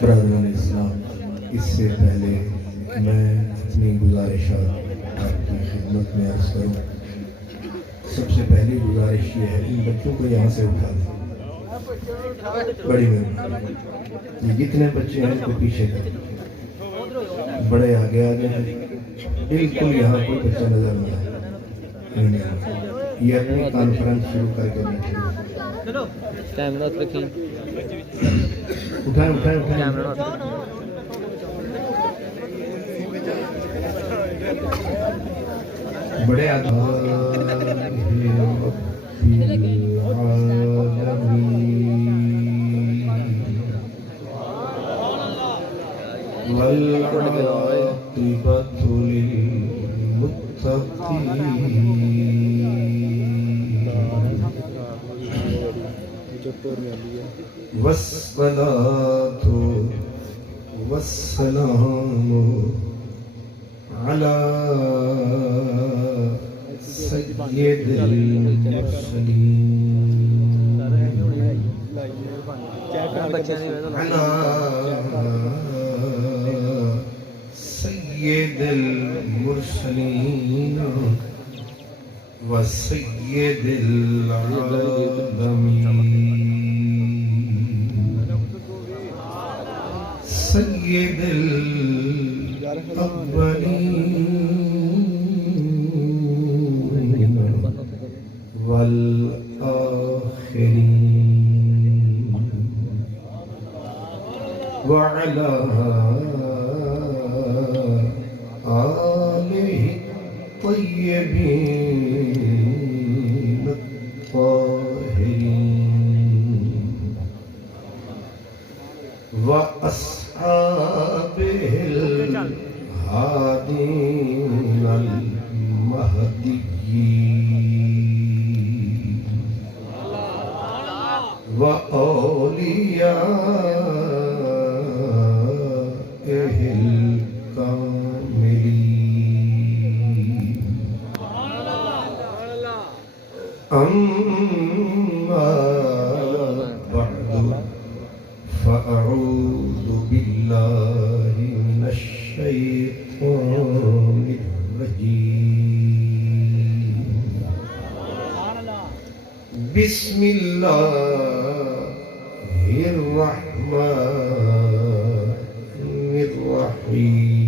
برادران اسلام، اس سے پہلے کہ میں اپنی گزارشات آپ کی خدمت میں عرض کروں، سب سے پہلی گزارش یہ ہے ان بچوں کو یہاں سے اٹھا دیں، بڑی مہربانی، یہ جتنے بچے ہیں ان کو پیچھے کر، بڑے آگے آگے ہیں، بالکل یہاں کوئی بچہ نظر نہیں آیا، یہ اپنی کانفرنس شروع کر کے بیٹھے، کیمرہ رکھیں، اٹھائیں اٹھائیں اٹھائیں، بڑے والعاقبة للمتقين والصلاة والسلام على سيد المرسلين على سيد المرسلين وسيد العالمين سيد الأولين والآخرين وعلى آله الطيبين الطاهرين وأصحابه الهادين المهديين وأوليائه الكاملين. أما بعد فأعوذ بالله من الشيطان الرجيم. بسم الله الرحمن الرحيم.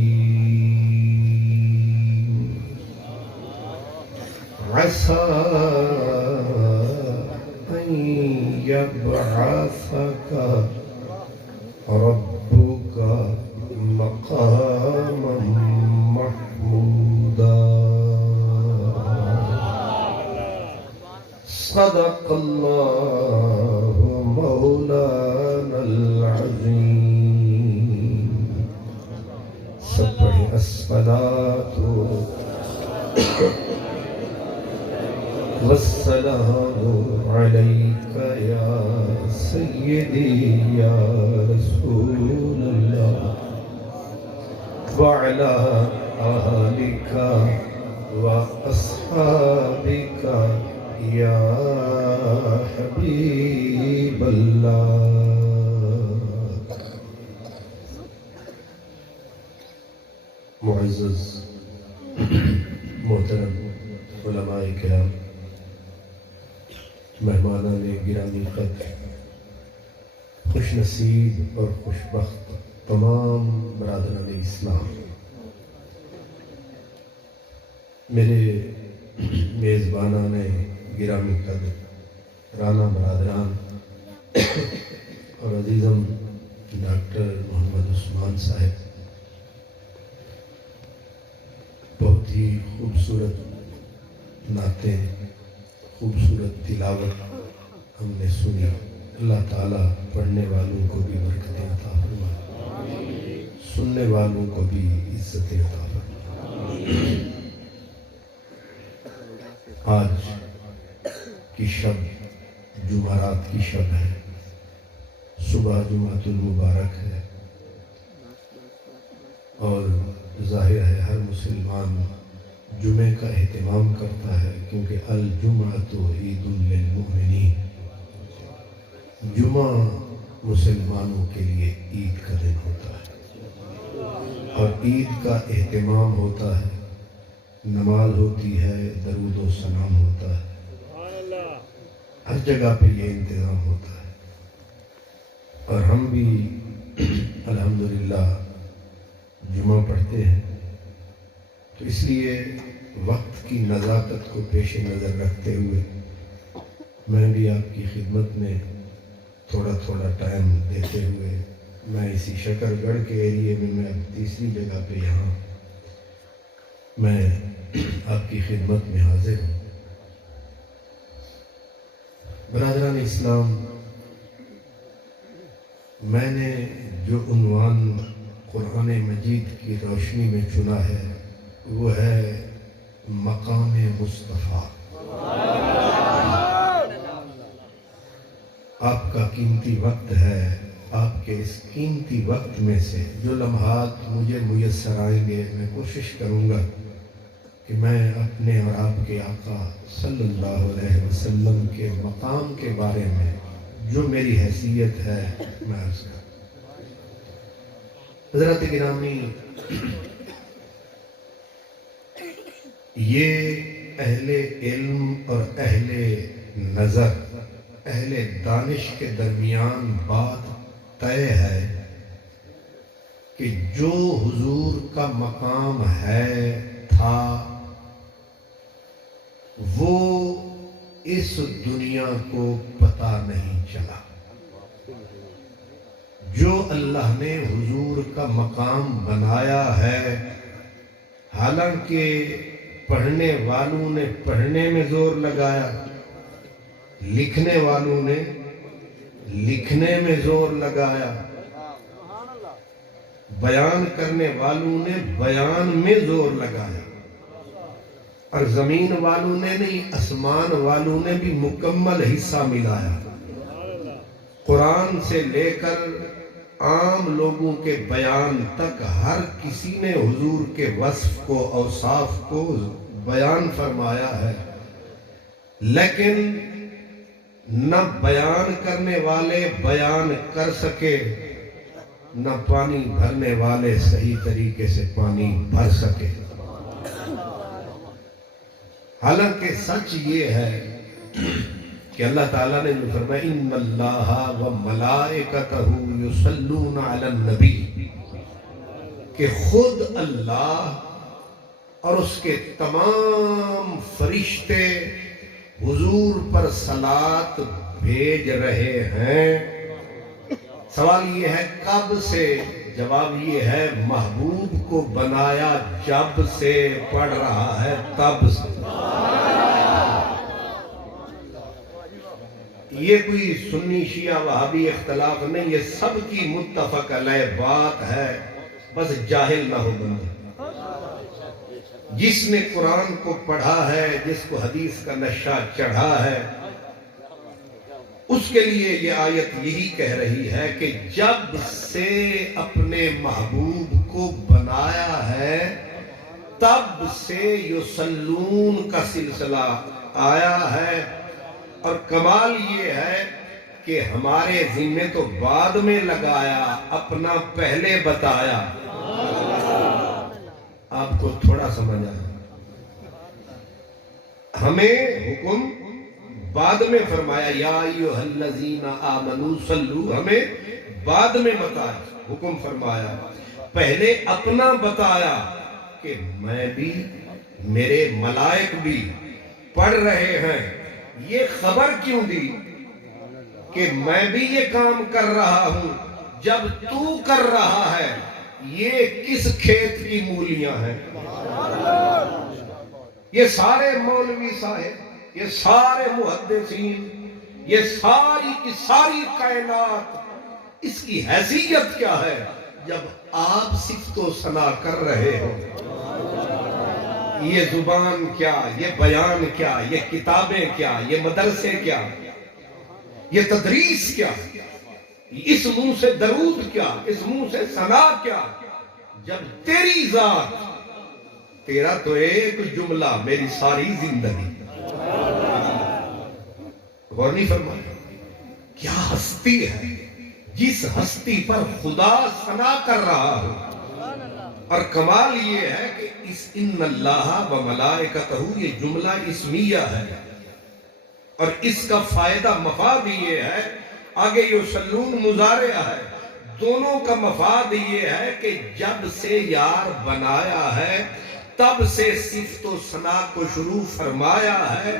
عسى أن يبعثك ربك مقاما محمودا. صدق الله مولانا العظيم. سبح الصلاة والسلام عليك يا سيدي يا رسول الله وعلى آلك وأصحابك يا حبيب الله. معزز محترم علماء کرام، مہمانان گرامی قدر، خوش نصیب اور خوش بخت تمام برادران اسلام، میرے میزبانان گرامی قدر، رانا برادران اور عزیزم ڈاکٹر محمد عثمان صاحب، بہت ہی خوبصورت نعتیں، خوبصورت تلاوت ہم نے سنی. اللہ تعالیٰ پڑھنے والوں کو بھی برکتیں عطا فرمائے، سننے والوں کو بھی عزتیں عطا فرمائے. آج کی شب جمعرات کی شب ہے، صبح جمعۃ المبارک ہے، اور ظاہر ہے ہر مسلمان جمعے کا اہتمام کرتا ہے، کیونکہ الجمعۃ عید للمؤمنین، جمعہ مسلمانوں کے لیے عید کا دن ہوتا ہے، اور عید کا اہتمام ہوتا ہے، نماز ہوتی ہے، درود و سلام ہوتا ہے، ہر جگہ پہ یہ انتظام ہوتا ہے۔ اور ہم بھی الحمدللہ جمعہ پڑھتے ہیں، تو اس لیے وقت کی نزاکت کو پیش نظر رکھتے ہوئے میں بھی آپ کی خدمت میں تھوڑا تھوڑا ٹائم دیتے ہوئے میں اسی شکر گڑھ کے ایریے میں اب تیسری جگہ پہ یہاں میں آپ کی خدمت میں حاضر ہوں۔ برادران اسلام، میں نے جو عنوان قرآن مجید کی روشنی میں چنا ہے وہ ہے مقام مصطفیٰ۔ آپ کا قیمتی وقت ہے، آپ کے اس قیمتی وقت میں سے جو لمحات مجھے میسر آئیں گے میں کوشش کروں گا کہ میں اپنے اور آپ کے آقا صلی اللہ علیہ وسلم کے مقام کے بارے میں جو میری حیثیت ہے میں عرض کروں۔ حضرات گرامی، یہ اہل علم اور اہل نظر، اہل دانش کے درمیان بات طے ہے کہ جو حضور کا مقام ہے تھا وہ اس دنیا کو پتہ نہیں چلا۔ جو اللہ نے حضور کا مقام بنایا ہے، حالانکہ پڑھنے والوں نے پڑھنے میں زور لگایا، لکھنے والوں نے لکھنے میں زور لگایا، بیان کرنے والوں نے بیان میں زور لگایا، اور زمین والوں نے نہیں، آسمان والوں نے بھی مکمل حصہ ملایا۔ قرآن سے لے کر عام لوگوں کے بیان تک ہر کسی نے حضور کے وصف کو، اوصاف کو بیان فرمایا ہے، لیکن نہ بیان کرنے والے بیان کر سکے، نہ پانی بھرنے والے صحیح طریقے سے پانی بھر سکے۔ حالانکہ سچ یہ ہے کہ اللہ تعالیٰ نے جو فرمایا ان اللہ و ملائکتہ یصلون علی النبی، کہ خود اللہ اور اس کے تمام فرشتے حضور پر صلاۃ بھیج رہے ہیں۔ سوال یہ ہے کب سے؟ جواب یہ ہے محبوب کو بنایا جب سے، پڑھ رہا ہے تب سے۔ یہ کوئی سنی شیعہ وہابی اختلاف نہیں، یہ سب کی متفق علیہ بات ہے، بس جاہل نہ ہو بندہ۔ جس نے قرآن کو پڑھا ہے، جس کو حدیث کا نشہ چڑھا ہے، اس کے لیے یہ آیت یہی کہہ رہی ہے کہ جب سے اپنے محبوب کو بنایا ہے تب سے یصلون کا سلسلہ آیا ہے۔ اور کمال یہ ہے کہ ہمارے ذمے تو بعد میں لگایا، اپنا پہلے بتایا۔ آپ کو تھوڑا سمجھ آیا؟ ہمیں حکم بعد میں فرمایا، یا ایھا الذین آمنوا صلوا، ہمیں بعد میں بتایا، حکم فرمایا، پہلے اپنا بتایا کہ میں بھی، میرے ملائک بھی پڑھ رہے ہیں۔ یہ خبر کیوں دی کہ میں بھی یہ کام کر رہا ہوں جب تو کر رہا ہے؟ یہ کس کھیت کی مولیاں ہیں؟ یہ سارے مولوی صاحب، یہ سارے محدثین، یہ ساری کی ساری کائنات، اس کی حیثیت کیا ہے جب آپ صفت و ثنا کر رہے ہو؟ یہ زبان کیا، یہ بیان کیا، یہ کتابیں کیا، یہ مدرسے کیا، یہ تدریس کیا، اس منہ سے درود کیا، اس منہ سے ثنا کیا، جب تیری ذات، تیرا تو ایک جملہ میری ساری زندگی۔ غور نہیں فرمایا؟ کیا ہستی ہے، جس ہستی پر خدا ثنا کر رہا ہو. اور کمال یہ ہے کہ اس ان اللہ و ملائکتہ یہ جملہ اسمیہ ہے اور اس کا فائدہ مفاد یہ ہے. آگے یصلون مضارع ہے. دونوں کا مفاد یہ ہے کہ جب سے یار بنایا ہے تب سے صفت و ثنا کو شروع فرمایا ہے.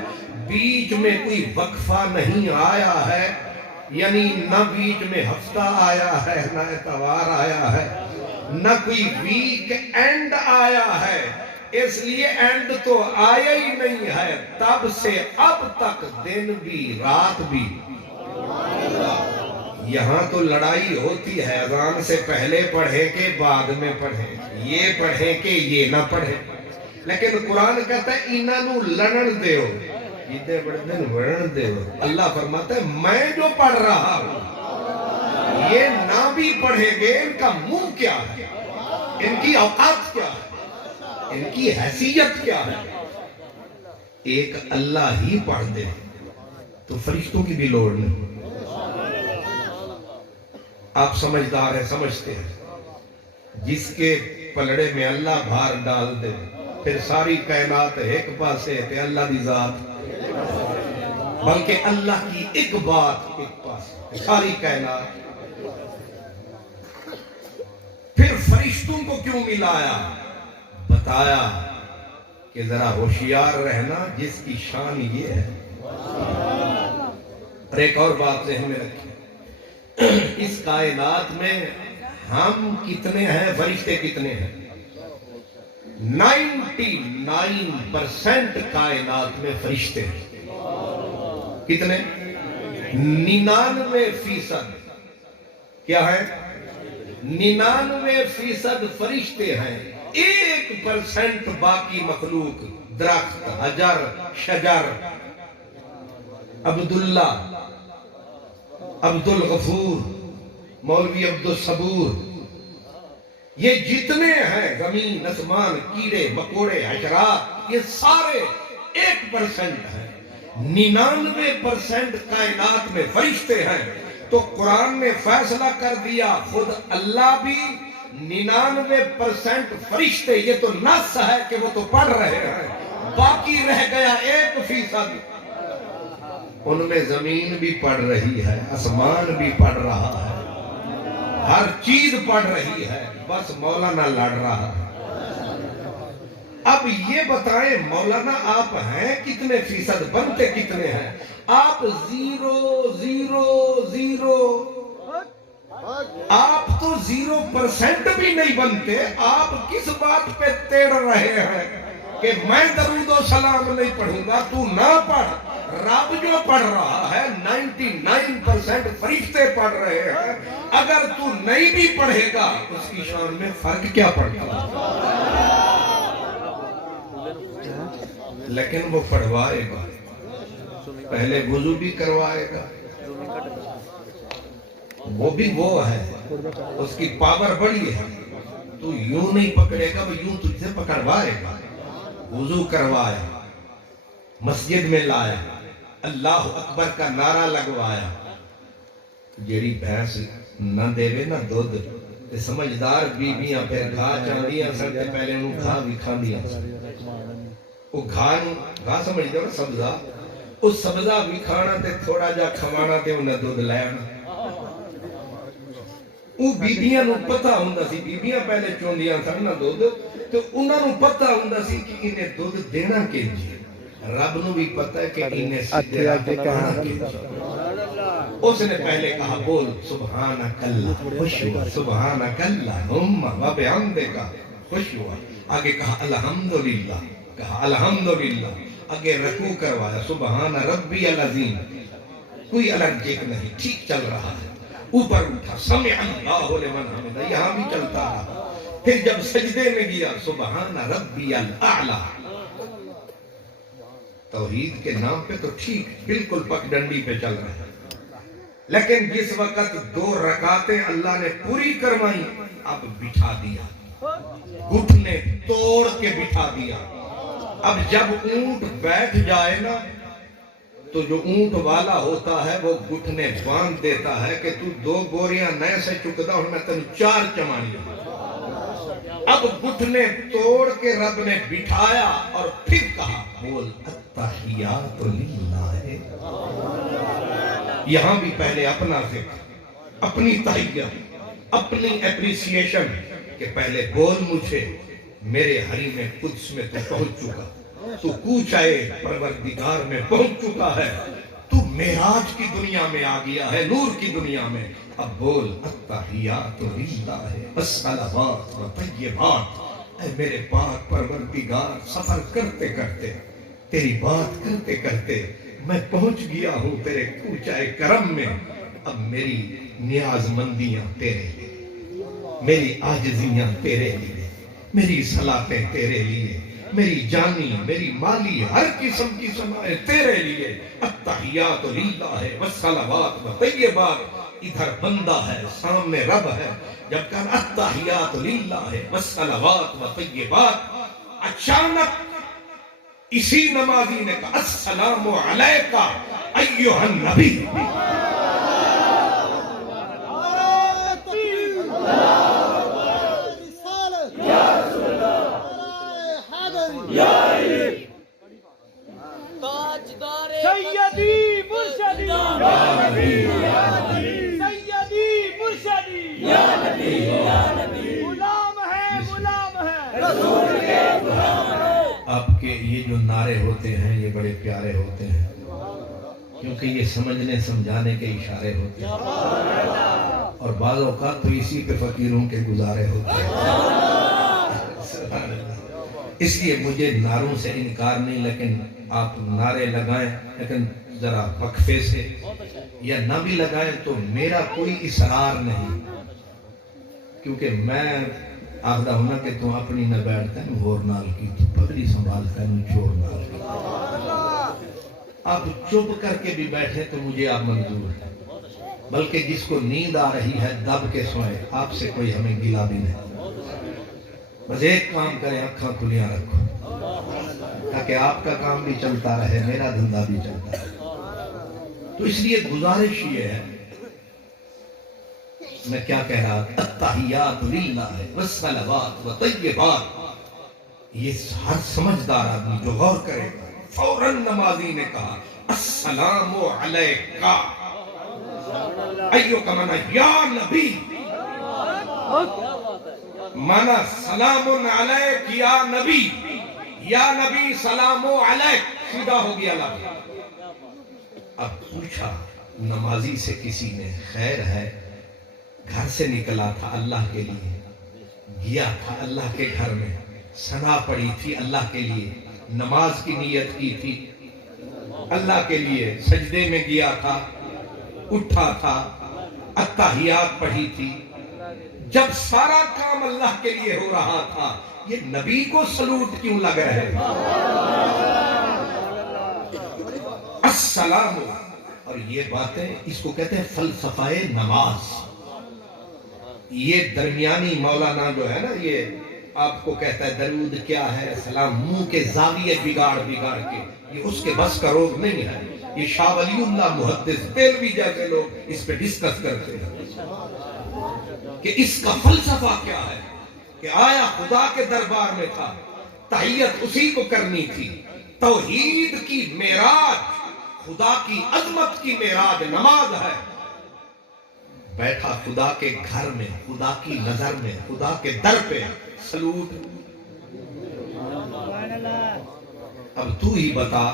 بیچ میں کوئی وقفہ نہیں آیا ہے، یعنی نہ بیچ میں ہفتہ آیا ہے، نہ اتوار آیا ہے، نہ کوئی ویک اینڈ آیا ہے. اس لیے اینڈ تو آیا ہی نہیں ہے. تب سے اب تک دن بھی رات بھی. یہاں تو لڑائی ہوتی ہے اذان سے پہلے پڑھے کہ بعد میں پڑھے، یہ پڑھے کہ یہ نہ پڑھے. لیکن قرآن کہتا ہے انہاں نو لڑن دیو، جیتے بڑے دن لڑن دیو. اللہ فرماتا ہے میں جو پڑھ رہا ہوں یہ نہ بھی پڑھے گے. ان کا منہ کیا ہے، ان کی اوقات کیا ہے، ان کی حیثیت کیا ہے. ایک اللہ ہی پڑھ دے تو فرشتوں کی بھی لوڑ نہیں. آپ سمجھدار ہیں، سمجھتے ہیں. جس کے پلڑے میں اللہ بھار ڈال دے پھر ساری کائنات ایک پاسے تے اللہ دی ذات، بلکہ اللہ کی ایک بات ایک پاسے ساری کائنات. پھر فرشتوں کو کیوں ملایا؟ بتایا کہ ذرا ہوشیار رہنا جس کی شان یہ ہے. اور ایک اور بات ذہن میں رکھیں، اس کائنات میں ہم کتنے ہیں، فرشتے کتنے ہیں؟ 99% کائنات میں فرشتے ہیں. کتنے؟ 99% کیا ہے؟ 99% فرشتے ہیں. 1% باقی مخلوق، درخت، حجر، شجر، عبداللہ، عبد الغفور، مولوی عبد الصبور، یہ جتنے ہیں زمین آسمان، کیڑے مکوڑے حشرات، یہ سارے 1% ہیں. 99% کائنات میں فرشتے ہیں. تو قرآن نے فیصلہ کر دیا خود اللہ بھی 99% فرشتے. یہ تو نص ہے کہ وہ تو پڑھ رہے ہیں. باقی رہ گیا 1%. ان میں زمین بھی پڑھ رہی ہے، آسمان بھی پڑھ رہا ہے، ہر چیز پڑھ رہی ہے، بس مولانا لڑ رہا ہے. اب یہ بتائیں مولانا آپ ہیں کتنے فیصد، بنتے کتنے ہیں؟ آپ 0.00. آپ تو 0% بھی نہیں بنتے. آپ کس بات پہ تیڑ رہے ہیں کہ میں درود و سلام نہیں پڑھوں گا؟ تو نہ پڑھ. رب جو پڑھ رہا ہے 99% فرشتے پڑھ رہے ہیں. اگر تو نہیں بھی پڑھے گا اس کی شان میں فرق کیا پڑتا ہے؟ لیکن وہ پڑھوائے گا، پہلے وضو بھی کروائے گا. وہ بھی وہ ہے، اس کی پاور بڑی ہے. تو یوں نہیں پکڑے گا، وہ یوں تجھ سے پکڑوائے گا. وضو کروایا، مسجد میں لایا، اللہ اکبر کا نعرہ لگوایا. جیڑی بھینس نہ دیوے نہ دودھ تے سمجھدار بیبیاں پھر گھا چاندیاں سن تے پہلے انہوں گھا بھی کھاندیاں سن. وہ گھا سمجھ دے نا سبزہ، اس سبزہ بھی کھانا تے تھوڑا جا کھوانا تے انہیں دودھ لینا. وہ بیبیاں نو پتہ ہوندہ سی، بیبیاں پہلے چوندیاں سن نا دودھ، تو انہوں نو پتہ ہوندہ سی کہ انہیں دودھ دینا کے جی. رب نو بھی پتہ ہے کہ انہیں سیدھے رب لانا کے جی. اس نے پہلے کہا بول سبحانک اللہ، خوش ہوا. سبحانک اللہم و بحمدک، خوش ہوا. آگے کہا الحمدللہ، کہا الحمدللہ. آگے رکوع کروایا، سبحان ربی العظیم. کوئی الرجک نہیں، ٹھیک چل رہا ہے. اوپر اٹھا، سمع اللہ لمن حمدہ، یہاں بھی چلتا رہا. پھر جب سجدے میں گیا، سبحان ربی الاعلی. توحید کے نام پہ تو ٹھیک بالکل پک ڈنڈی پہ چل رہا ہے. لیکن جس وقت 2 رکعتیں اللہ نے پوری کروائی، اب بٹھا دیا، گھٹنے توڑ کے بٹھا دیا. اب جب اونٹ بیٹھ جائے نا تو جو اونٹ والا ہوتا ہے وہ گھٹنے باندھ دیتا ہے کہ تو 2 بوریاں نئے سے چکتا اور میں تن 4 چمانی دوں۔ اب گھٹنے توڑ کے رب نے بٹھایا اور پھر کہا بول التحیات للہ۔ یہاں بھی پہلے اپنا ذکر، اپنی تحیت، اپنی اپریسیشن کہ پہلے بول مجھے میرے حریم قدس میں تو پہنچ چکا، تو کوچائے پروردگار میں پہنچ چکا ہے، تو معراج کی دنیا میں آ گیا ہے، نور کی دنیا میں۔ اب بول التحیات للہ الصلوات و طیبات۔ اے میرے پاک پروردگار، سفر کرتے کرتے، تیری بات کرتے کرتے میں پہنچ گیا ہوں تیرے کوچائے کرم میں۔ اب میری نیاز مندیاں تیرے لیے، میری عاجزیاں تیرے لیے، میری صلاتیں تیرے لیے، میری جانی میری مالی ہر قسم کی سمائے تیرے لیے۔ التحیات للہ والصلوات والطیبات۔ ادھر بندہ ہے، سامنے رب ہے۔ جب کہا التحیات للہ والصلوات والطیبات، اچانک اسی نمازی نے کہا السلام علیکہ ایھا النبی۔ سیدی مرشدی یا نبی، سیدی مرشدی یا نبی، غلام ہے غلام ہے رسول کے غلام ہے۔ آپ کے یہ جو نعرے ہوتے ہیں یہ بڑے پیارے ہوتے ہیں، کیونکہ یہ سمجھنے سمجھانے کے اشارے ہوتے ہیں، اور بعض اوقات تو اسی پہ فقیروں کے گزارے ہوتے ہیں۔ اس لیے مجھے نعروں سے انکار نہیں، لیکن آپ نعرے لگائیں لیکن ذرا وقفے سے، یا نہ بھی لگائیں تو میرا کوئی اصرار نہیں، کیونکہ میں آخدہ ہونا کہ تم اپنی نہ بیٹھتا ہے غور نال کی، تو پگڑی سنبھالتا ہے چور نال کی۔ آپ چپ کر کے بھی بیٹھے تو مجھے آپ منظور ہے، بلکہ جس کو نیند آ رہی ہے دب کے سوئے، آپ سے کوئی ہمیں گلا بھی نہیں۔ بس ایک کام کریں، آنکھاں کھلیاں رکھو تاکہ آپ کا کام بھی چلتا رہے، میرا دھندا بھی چلتا رہے۔ تو اس لیے گزارش یہ ہے، میں کیا کہہ رہا تھا، التحیات للہ والصلوات والطیبات۔ یہ ہر سمجھدار آدمی جو غور کرے فوراً نمازی نے کہا السلام علیکہ ایو کا معنی یا نبی، معنی سلام علیک یا نبی، یا نبی سلام علیک، سیدھا ہو گیا لفظ۔ اب پوچھا نمازی سے کسی نے، خیر ہے گھر سے نکلا تھا اللہ کے لیے، گیا تھا اللہ کے گھر میں، ثنا پڑی تھی اللہ کے لیے، نماز کی نیت کی تھی اللہ کے لیے، سجدے میں گیا تھا، اٹھا تھا، التحیات پڑھی تھی۔ جب سارا کام اللہ کے لیے ہو رہا تھا، یہ نبی کو سلوٹ کیوں لگ رہے ہیں؟ السلام، اور یہ باتیں اس کو کہتے ہیں فلسفہ نماز۔ یہ درمیانی مولانا جو ہے نا، یہ آپ کو کہتا ہے درود کیا ہے، سلام، منہ کے زاویے بگاڑ بگاڑ کے، یہ اس کے بس کا روگ نہیں ہے۔ یہ شاہ ولی اللہ محدث دہلوی جیسے لوگ اس پہ ڈسکس کرتے ہیں کہ اس کا فلسفہ کیا ہے، کہ آیا خدا کے دربار میں تھا، تحیت اسی کو کرنی تھی، توحید کی معراج، خدا کی عظمت کی معراج نماز ہے۔ بیٹھا خدا کے گھر میں، خدا کی نظر میں، خدا کے در پہ، سلوٹ۔ اب تو ہی بتا،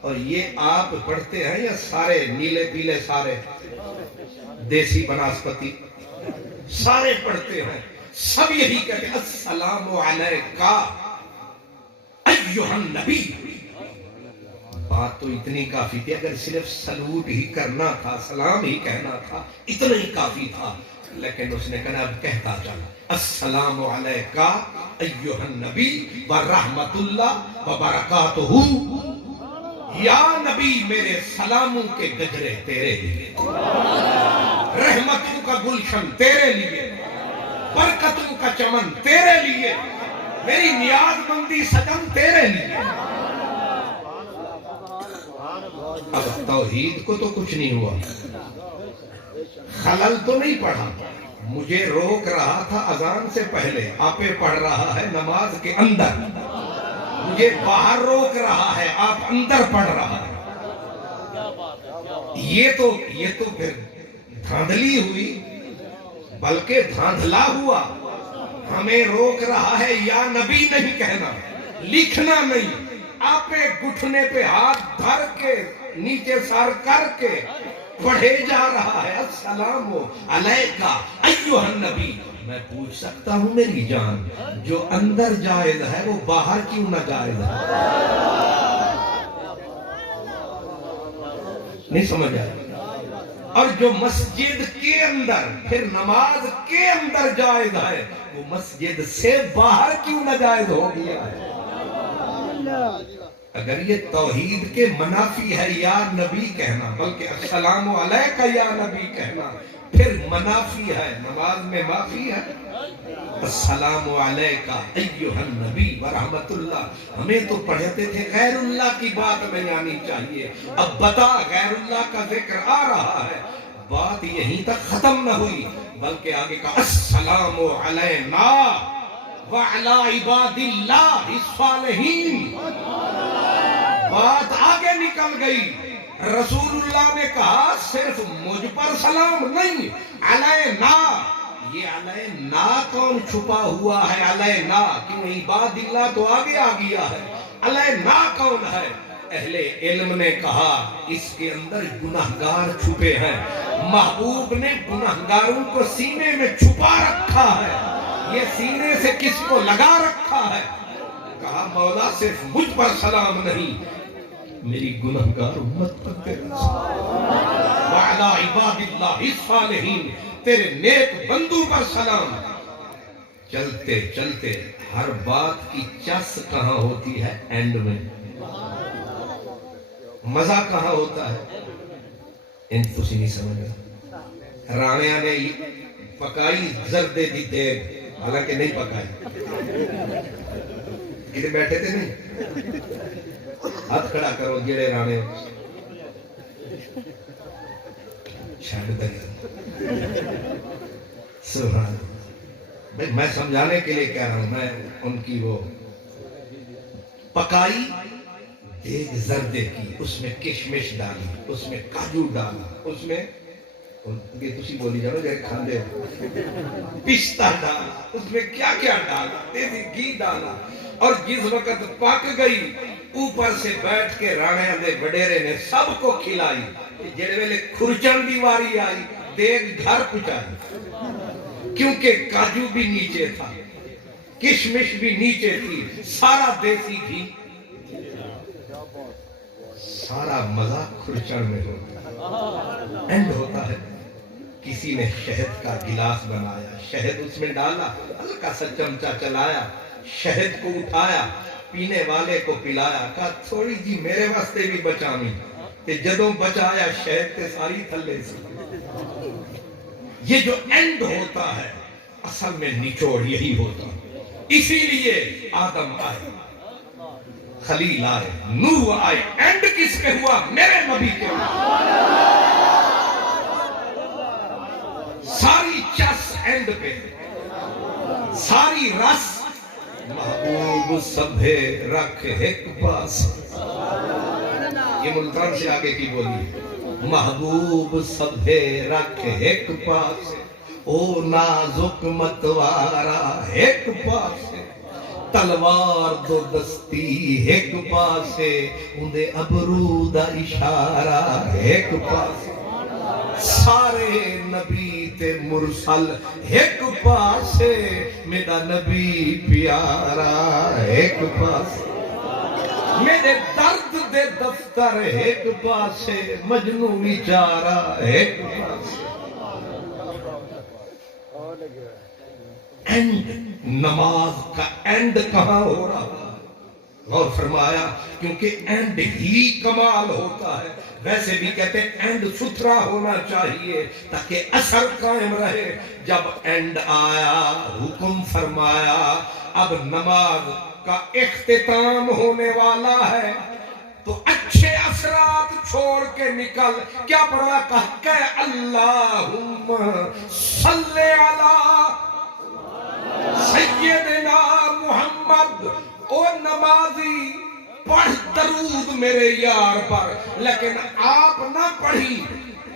اور یہ آپ پڑھتے ہیں یا سارے نیلے پیلے سارے دیسی بناسپتی سارے پڑھتے ہیں؟ سب یہی کہتے ہیں السلام علیکہ ایھا النبی۔ بات تو اتنی کافی تھی، اگر صرف سلوٹ ہی کرنا تھا، سلام ہی کہنا تھا، اتنا ہی کافی تھا، لیکن اس نے کہا اب کہتا چلا السلام علیکہ ایھا النبی ورحمۃ اللہ وبرکاتہ۔ یا نبی میرے سلاموں کے گجرے تیرے لیے، رحمتوں کا گلشن تیرے لیے، برکتوں کا چمن تیرے لیے، میری نیاز مندی سجن تیرے لیے۔ اب توحید کو تو کچھ نہیں ہوا، خلل تو نہیں پڑھا، مجھے روک رہا تھا اذان سے پہلے، آپے پڑھ رہا ہے نماز کے اندر، مجھے باہر روک رہا ہے، آپ اندر پڑھ رہا ہے۔ یہ تو پھر دھاندلی ہوئی، بلکہ دھاندلا ہوا۔ ہمیں روک رہا ہے یا نبی نہیں کہنا، لکھنا نہیں، آپے گھٹنے پہ ہاتھ دھر کے نیچے سر کر کے پڑھے جا رہا ہے، السلام علیکہ ایھا النبی۔ میں پوچھ سکتا ہوں میری جان، جو اندر جائز ہے وہ باہر کیوں نہ جائز ہے؟ نہیں سمجھ آیا؟ اور جو مسجد کے اندر پھر نماز کے اندر جائز ہے، وہ مسجد سے باہر کیوں ناجائز ہو گیا ہے؟ اگر یہ توحید کے منافی ہے یا نبی کہنا، بلکہ السلام علیکہ یا نبی کہنا، پھر منافی ہے، نماز میں معافی ہے۔ السلام علیکہ ایھا النبی ورحمت اللہ، ہمیں تو پڑھتے تھے غیر اللہ کی بات نہیں آنی چاہیے، اب بتا غیر اللہ کا ذکر آ رہا ہے، بات یہیں تک ختم نہ ہوئی بلکہ آگے کا السلام علینا وعلی عباد اللہ الصالحین، بات آگے نکل گئی۔ رسول اللہ نے کہا صرف مجھ پر سلام نہیں، علینا، یہ علینا کون چھپا ہوا ہے؟ علینا کیوں؟ عباد اللہ تو آگے آ گیا ہے، علینا کون ہے؟ اہل علم نے کہا اس کے اندر گناہگار چھپے ہیں، محبوب نے گناہگاروں کو سینے میں چھپا رکھا ہے، یہ سینے سے کس کو لگا رکھا ہے؟ کہا مولا صرف مجھ پر سلام نہیں، میری گناہگار امت پر تیرا سلام، وعلی عباد اللہ الصالحین، تیرے نیک بندوں پر سلام۔ چلتے چلتے ہر بات کی چس کہاں ہوتی ہے؟ اینڈ میں۔ مزہ کہاں ہوتا ہے؟ ان تسی نہیں سمجھا۔ رانیہ نے پکائی زردے دی دیگ، حالانکہ نہیں پکائی، کدھر بیٹھے تھے نہیں؟ ہاتھ کھڑا کرو جڑے رانے چھڑ دے۔ سبحان، بھئی میں سمجھانے کے لیے کہہ رہا ہوں، میں ان کی وہ پکائی دیگ زردے کی، اس میں کشمش ڈالی، اس میں کاجو ڈالا، اس میں یہ تسی بولی جانو جائے کھاندے پستہ ڈالا، اس میں کیا کیا ڈالا، دیسی گھی ڈالا، اور جس وقت پک گئی اوپر سے بیٹھ کے رانے دے وڈیرے نے سب کو کھلائی، جڑے ویلے کھرچن دی واری آئی دیگ گھر پہنچائی، کیونکہ کاجو بھی نیچے تھا، کشمش بھی نیچے تھی، سارا دیسی گھی، سارا مزہ کھرچن میں ہوتا۔ اینڈ ہوتا ہے کسی نے شہد کا گلاس بنایا، شہد اس میں ڈالا، ہلکا سا چمچہ چلایا، شہد کو اٹھایا، پینے والے کو پلایا، کہا تھوڑی جی میرے واسطے بھی بچانی، تے جدوں بچایا شہد تے ساری تھلے سی۔ یہ جو اینڈ ہوتا ہے اصل میں نچوڑ یہی ہوتا، اسی لیے آدم آئے، خلیل آئے، نوح آئے، اینڈ کس پہ ہوا؟ میرے نبی کے ساری چس اینڈ پہ، ساری رس محبوب سبھے رکھ ایک پاس، یہ ملتان سے آگے کی بولی، محبوب سبھے رکھ ایک پاس، او نازک متوارا ایک پاس، تلوار دو دستی ایک پاسے، اندے ابرو دا اشارہ ایک پاسے، سارے نبی تے مرسل ایک پاسے، میرا نبی پیارا ایک پاسے، میرے درد دے دفتر ایک پاسے، مجنوں بیچارہ ایک پاسے۔ اینڈ نماز کا اینڈ کہاں ہو رہا؟ غور فرمایا، کیونکہ اینڈ ہی کمال ہوتا ہے۔ ویسے بھی کہتے ہیں اینڈ ستھرا ہونا چاہیے تاکہ اثر قائم رہے۔ جب اینڈ آیا، حکم فرمایا، اب نماز کا اختتام ہونے والا ہے، تو اچھے حسرات چھوڑ کے نکل. کیا پڑھا؟ کہا کہ اللہم صلی علی سیدنا محمد. او نمازی پڑھ درود میرے یار پر، لیکن آپ نہ پڑھی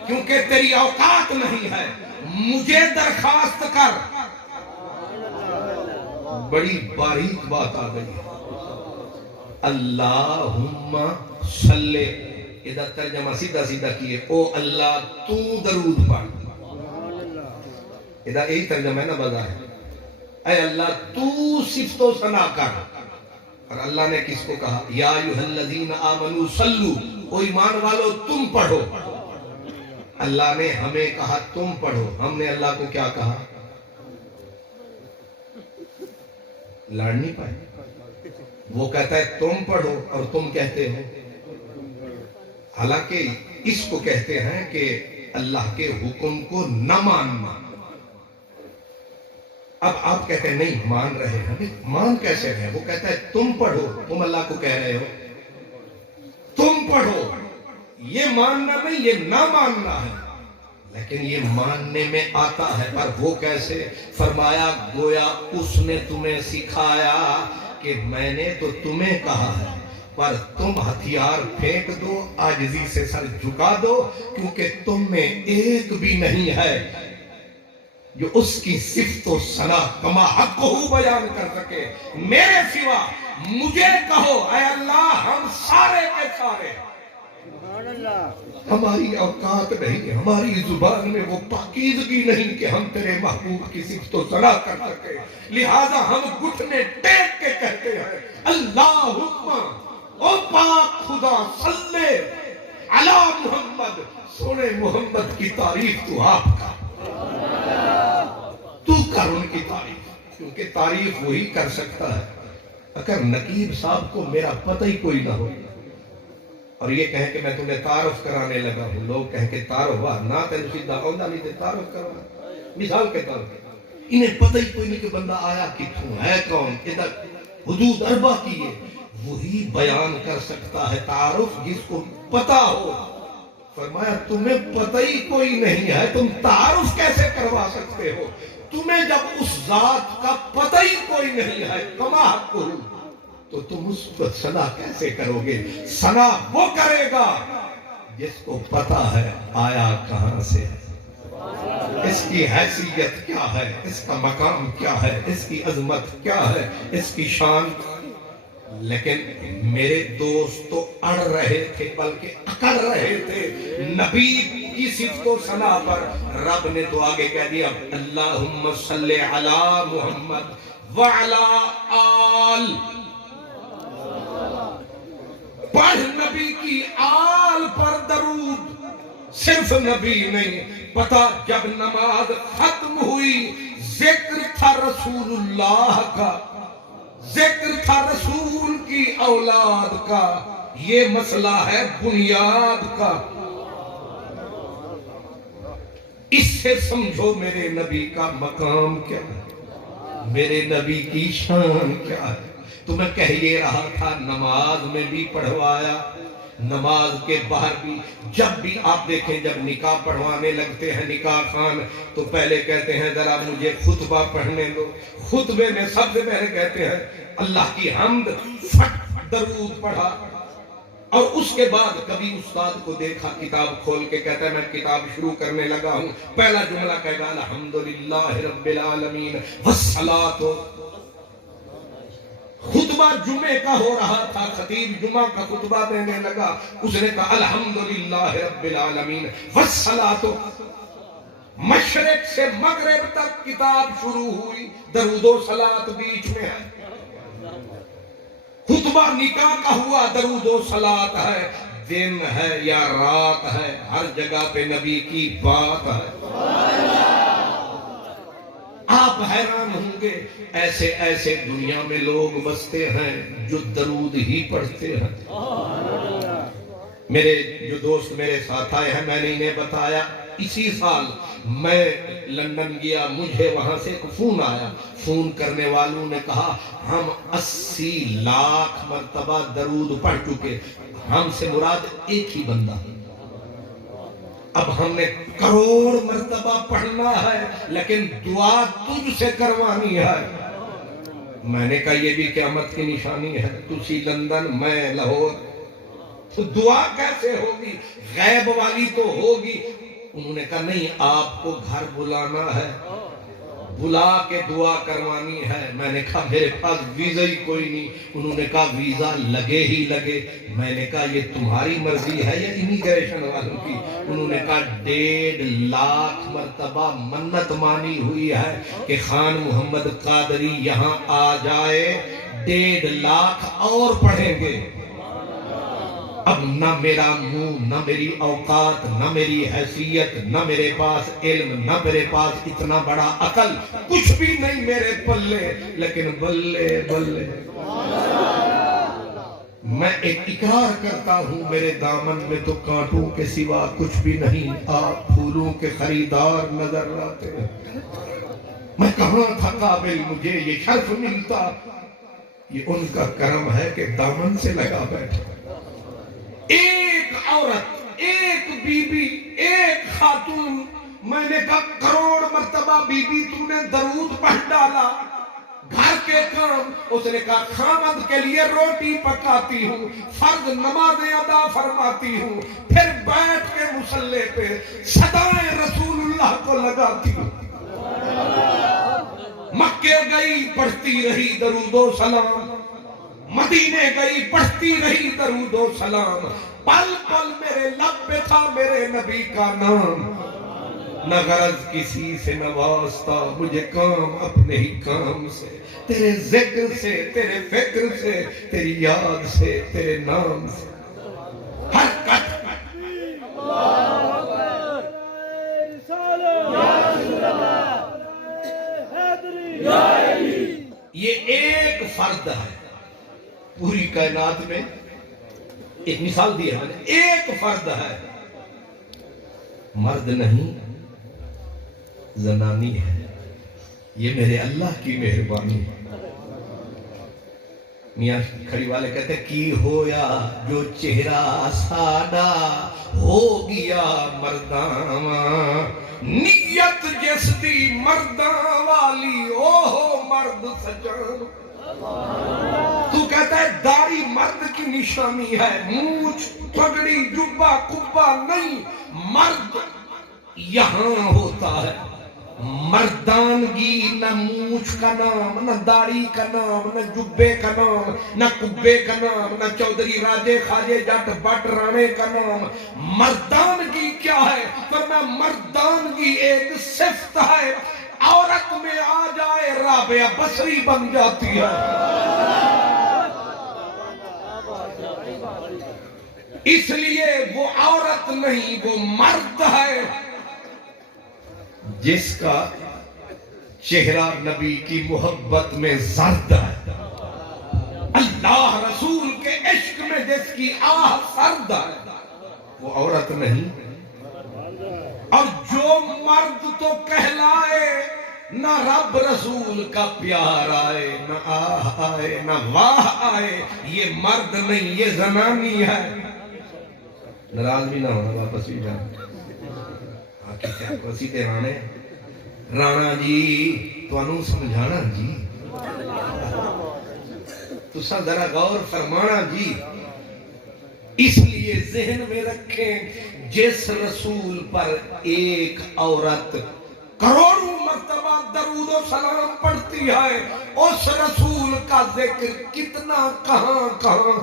کیونکہ تیری اوقات نہیں ہے، مجھے درخواست کر. بڑی باریک بات آ گئی. اللہم صلی، ادھر ترجمہ سیدھا سیدھا کیے، او اللہ تو درود پڑھ. ادھر یہی ترجمہ ہے نا بظاہر، اے اللہ تو صفت و ثنا کر. اور اللہ نے کس کو کہا؟ یا ایھا الذین آمنوا صلو، او ایمان والو تم پڑھو. اللہ نے ہمیں کہا تم پڑھو، ہم نے اللہ کو کیا کہا؟ لڑ نہیں پائے. وہ کہتا ہے تم پڑھو اور تم کہتے ہو. حالانکہ اس کو کہتے ہیں کہ اللہ کے حکم کو نہ ماننا. اب آپ کہتے ہیں نہیں مان رہے ہیں. مان کیسے رہے؟ وہ کہتا ہے تم پڑھو، تم اللہ کو کہہ رہے ہو تم پڑھو. یہ ماننا نہیں، یہ نہ ماننا ہے. لیکن یہ ماننے میں آتا ہے، پر وہ کیسے؟ فرمایا گویا اس نے تمہیں سکھایا کہ میں نے تو تمہیں کہا ہے، پر تم ہتھیار پھینک دو، عاجزی سے سر جھکا دو، کیونکہ تم میں ایک بھی نہیں ہے جو اس کی صفت و ثنا کما حق کو بیان کر سکے میرے سوا. مجھے کہو اے اللہ ہم سارے کے سارے. ہماری اوقات نہیں، ہماری زبان میں وہ پاکیزگی نہیں کہ ہم تیرے محبوب کی صفت و ثنا کر سکے. لہذا ہم گھٹنے ٹیک کے کہتے ہیں اللہم او پاک خدا صلی علی محمد. سونے محمد کی تعریف تو آپ کا، تو کر ان کی تعریف، کیونکہ تعریف وہی کر سکتا ہے. اگر نقیب صاحب کو میرا پتہ ہی کوئی نہ ہو اور یہ کہیں کہ میں تمہیں تعارف کرانے لگا ہوں، لوگ کہیں کہ تعارف ہوا نہ تین سیدھا آؤندا نہیں تے تعارف کروا. مثال کے طور پہ انہیں پتہ ہی کوئی نہیں کہ بندہ آیا کتوں ہے، کون، ادھر حدود اربع کی ہے، وہی بیان کر سکتا ہے تعارف جس کو پتہ ہو. فرمایا تمہیں پتہ ہی کوئی نہیں ہے، تم تعارف کیسے کروا سکتے ہو؟ تمہیں جب اس ذات کا پتہ ہی کوئی نہیں ہے کما حق ہو، تو تم اس کو ثنا کیسے کرو گے؟ ثنا وہ کرے گا جس کو پتہ ہے آیا کہاں سے، اس کی حیثیت کیا ہے، اس کا مقام کیا ہے، اس کی عظمت کیا ہے، اس کی شان. لیکن میرے دوست تو اڑ رہے تھے بلکہ اکڑ رہے تھے نبی کی صفت و ثنا پر. رب نے تو آگے کہہ دیا اللہم صلی علی محمد وعلی آل. پڑھ نبی کی آل پر درود. صرف نبی نہیں، پتہ جب نماز ختم ہوئی ذکر تھا رسول اللہ کا، ذکر تھا رسول کی اولاد کا. یہ مسئلہ ہے بنیاد کا. اس سے سمجھو میرے نبی کا مقام کیا ہے، میرے نبی کی شان کیا ہے. تو میں کہہ یہ رہا تھا نماز میں بھی پڑھوایا، نماز کے باہر بھی. جب بھی آپ دیکھیں جب نکاح پڑھوانے لگتے ہیں نکاح خان تو پہلے کہتے ہیں ذرا مجھے خطبہ پڑھنے دو. خطبے میں سب سے پہلے کہتے ہیں اللہ کی حمد، فٹ درود پڑھا. اور اس کے بعد کبھی استاد کو دیکھا کتاب کھول کے کہتا ہے میں کتاب شروع کرنے لگا ہوں، پہلا جملہ کہے گا الحمدللہ رب العالمین والصلاۃ. خطبہ جمعے کا ہو رہا تھا، خطیب جمعہ کا خطبہ دینے لگا، اس نے کہا الحمدللہ رب العالمین والصلاۃ. مشرق سے مغرب تک کتاب شروع ہوئی، درود و صلاۃ بیچ میں ہے. خطبہ نکاح کا ہوا، درود و صلاۃ ہے. دن ہے یا رات ہے، ہر جگہ پہ نبی کی بات ہے. آپ حیران ہوں گے ایسے ایسے دنیا میں لوگ بستے ہیں جو درود ہی پڑھتے ہیں. میرے جو دوست میرے ساتھ آئے ہیں میں نے انہیں بتایا اسی سال میں لندن گیا، مجھے وہاں سے ایک فون آیا، فون کرنے والوں نے کہا ہم 80 لاکھ مرتبہ درود پڑھ چکے، ہم سے مراد ایک ہی بندہ، اب ہم نے کروڑ مرتبہ پڑھنا ہے لیکن دعا تجھ سے کروانی ہے۔ میں نے کہا یہ بھی قیامت کی نشانی ہے، تسی لندن میں لاہور، تو دعا کیسے ہوگی؟ غیب والی تو ہوگی۔ انہوں نے کہا نہیں، آپ کو گھر بلانا ہے، بلا کے دعا کروانی ہے۔ میں نے کہا میرے پاس ویزا ہی کوئی نہیں۔ انہوں نے کہا ویزا لگے ہی لگے۔ میں نے کہا یہ تمہاری مرضی ہے یا امیگریشن والوں کی؟ انہوں نے کہا 1.5 لاکھ مرتبہ منت مانی ہوئی ہے کہ خان محمد قادری یہاں آ جائے، 1.5 لاکھ اور پڑھیں گے۔ اب نہ میرا منہ، نہ میری اوقات، نہ میری حیثیت، نہ میرے پاس علم، نہ میرے پاس اتنا بڑا عقل، کچھ بھی نہیں میرے پلے، لیکن بلے بلے میں ایک اقرار کرتا ہوں، میرے دامن میں تو کانٹوں کے سوا کچھ بھی نہیں، آپ پھولوں کے خریدار نظر آتے ہیں۔ میں کہاں تھا قابل مجھے یہ شرف ملتا؟ یہ ان کا کرم ہے کہ دامن سے لگا بیٹھا۔ ایک عورت، ایک بی بی، ایک خاتون، میں نے کہا کروڑ مرتبہ بی بی تو نے درود پڑھ ڈالا، گھر کے کام، اس نے کہا خامد کے لیے روٹی پکاتی ہوں، فرض نمازیں ادا فرماتی ہوں، پھر بیٹھ کے مصلی پہ صدائے رسول اللہ کو لگاتی ہوں۔ مکے گئی پڑھتی رہی درود و سلام، مدینے گئی پڑھتی رہی درود و سلام، پل پل میرے لب پہ تھا میرے نبی کا نام۔ نہ غرض کسی سے نہ واسطہ، مجھے کام اپنے ہی کام سے، تیرے ذکر سے، تیرے فکر سے، تیری یاد سے، تیرے نام سے، ہر کٹ یہ ایک فرد ہے پوری کائنات میں۔ ایک مثال دی ہے میں نے، ایک فرد ہے، مرد نہیں، زنانی ہے۔ یہ میرے اللہ کی مہربانی ہے۔ میاں کھڑی والے کہتے ہیں کی ہویا جو چہرہ سادہ ہو گیا مرداں، نیت جس دی مرداں والی اوہ مرد سجان۔ تو کہتا ہے داڑھی مرد کی نشانی ہے، مونچھ پگڑی جبہ کبہ نہیں، مرد یہاں ہوتا ہے۔ مردانگی نہ مونچھ کا نام، نہ داڑھی کا نام، نہ جبے کا نام، نہ کبے کا نام، نہ چودھری راجے خواجے جٹ بٹ رانے کا نام۔ مردانگی کیا ہے؟ فرمایا مردانگی ایک صفت ہے، عورت میں آ جائے رابعہ بصری بن جاتی ہے۔ اس لیے وہ عورت نہیں، وہ مرد ہے جس کا چہرہ نبی کی محبت میں زرد ہے، اللہ رسول کے عشق میں جس کی آہ سرد ہے، وہ عورت نہیں۔ اور جو مرد تو کہلائے، نہ رب رسول کا پیار آئے، نہ آہ آئے، نہ واہ آئے، یہ مرد نہیں، یہ زنانی ہے۔ ناراض بھی نہ ہونا، واپس بھی جانا۔ وسیتے رانے رانا جی تو انہوں سمجھانا جی، تو سا ذرا غور فرمانا جی۔ اس لیے ذہن میں رکھیں، جس رسول پر ایک عورت کروڑوں مرتبہ درود و سلام پڑھتی ہے، اس رسول کا ذکر کتنا کہاں کہاں۔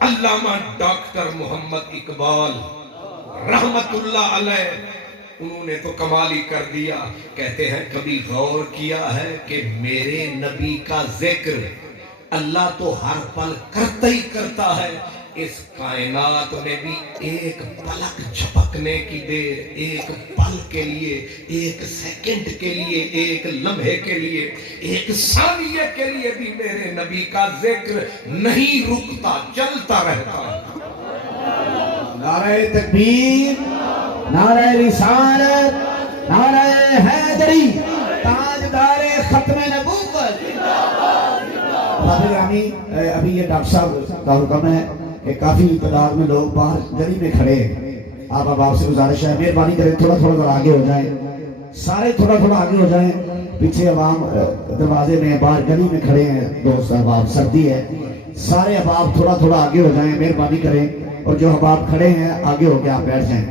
علامہ ڈاکٹر محمد اقبال رحمت اللہ علیہ، انہوں نے تو کمال ہی کر دیا۔ کہتے ہیں کبھی غور کیا ہے کہ میرے نبی کا ذکر اللہ تو ہر پل کرتا ہی کرتا ہے، اس کائنات میں بھی ایک پلک جھپکنے کی دیر، ایک پل کے لیے، ایک سیکنڈ کے لیے، ایک لمحے کے لیے، ایک ثانیے کے لیے بھی میرے نبی کا ذکر نہیں رکتا، چلتا رہتا ہے۔ نعرہ تکبیر، نعرہ رسالت، نعرہ حیدری، تاجدار ختم نبوت۔ حاضر گرامی، ابھی یہ ڈاکٹر صاحب کا حکم ہے کہ کافی تعداد میں لوگ باہر گلی میں کھڑے ہیں، آپ سے گزارش ہے مہربانی کریں تھوڑا تھوڑا آگے ہو جائیں، سارے تھوڑا تھوڑا آگے ہو جائیں۔ پیچھے عوام دروازے میں باہر گلی میں کھڑے ہیں، دوست احباب سردی ہے، سارے احباب تھوڑا تھوڑا آگے ہو جائیں مہربانی کریں، اور جو احباب کھڑے ہیں آگے ہو کے آپ بیٹھ جائیں،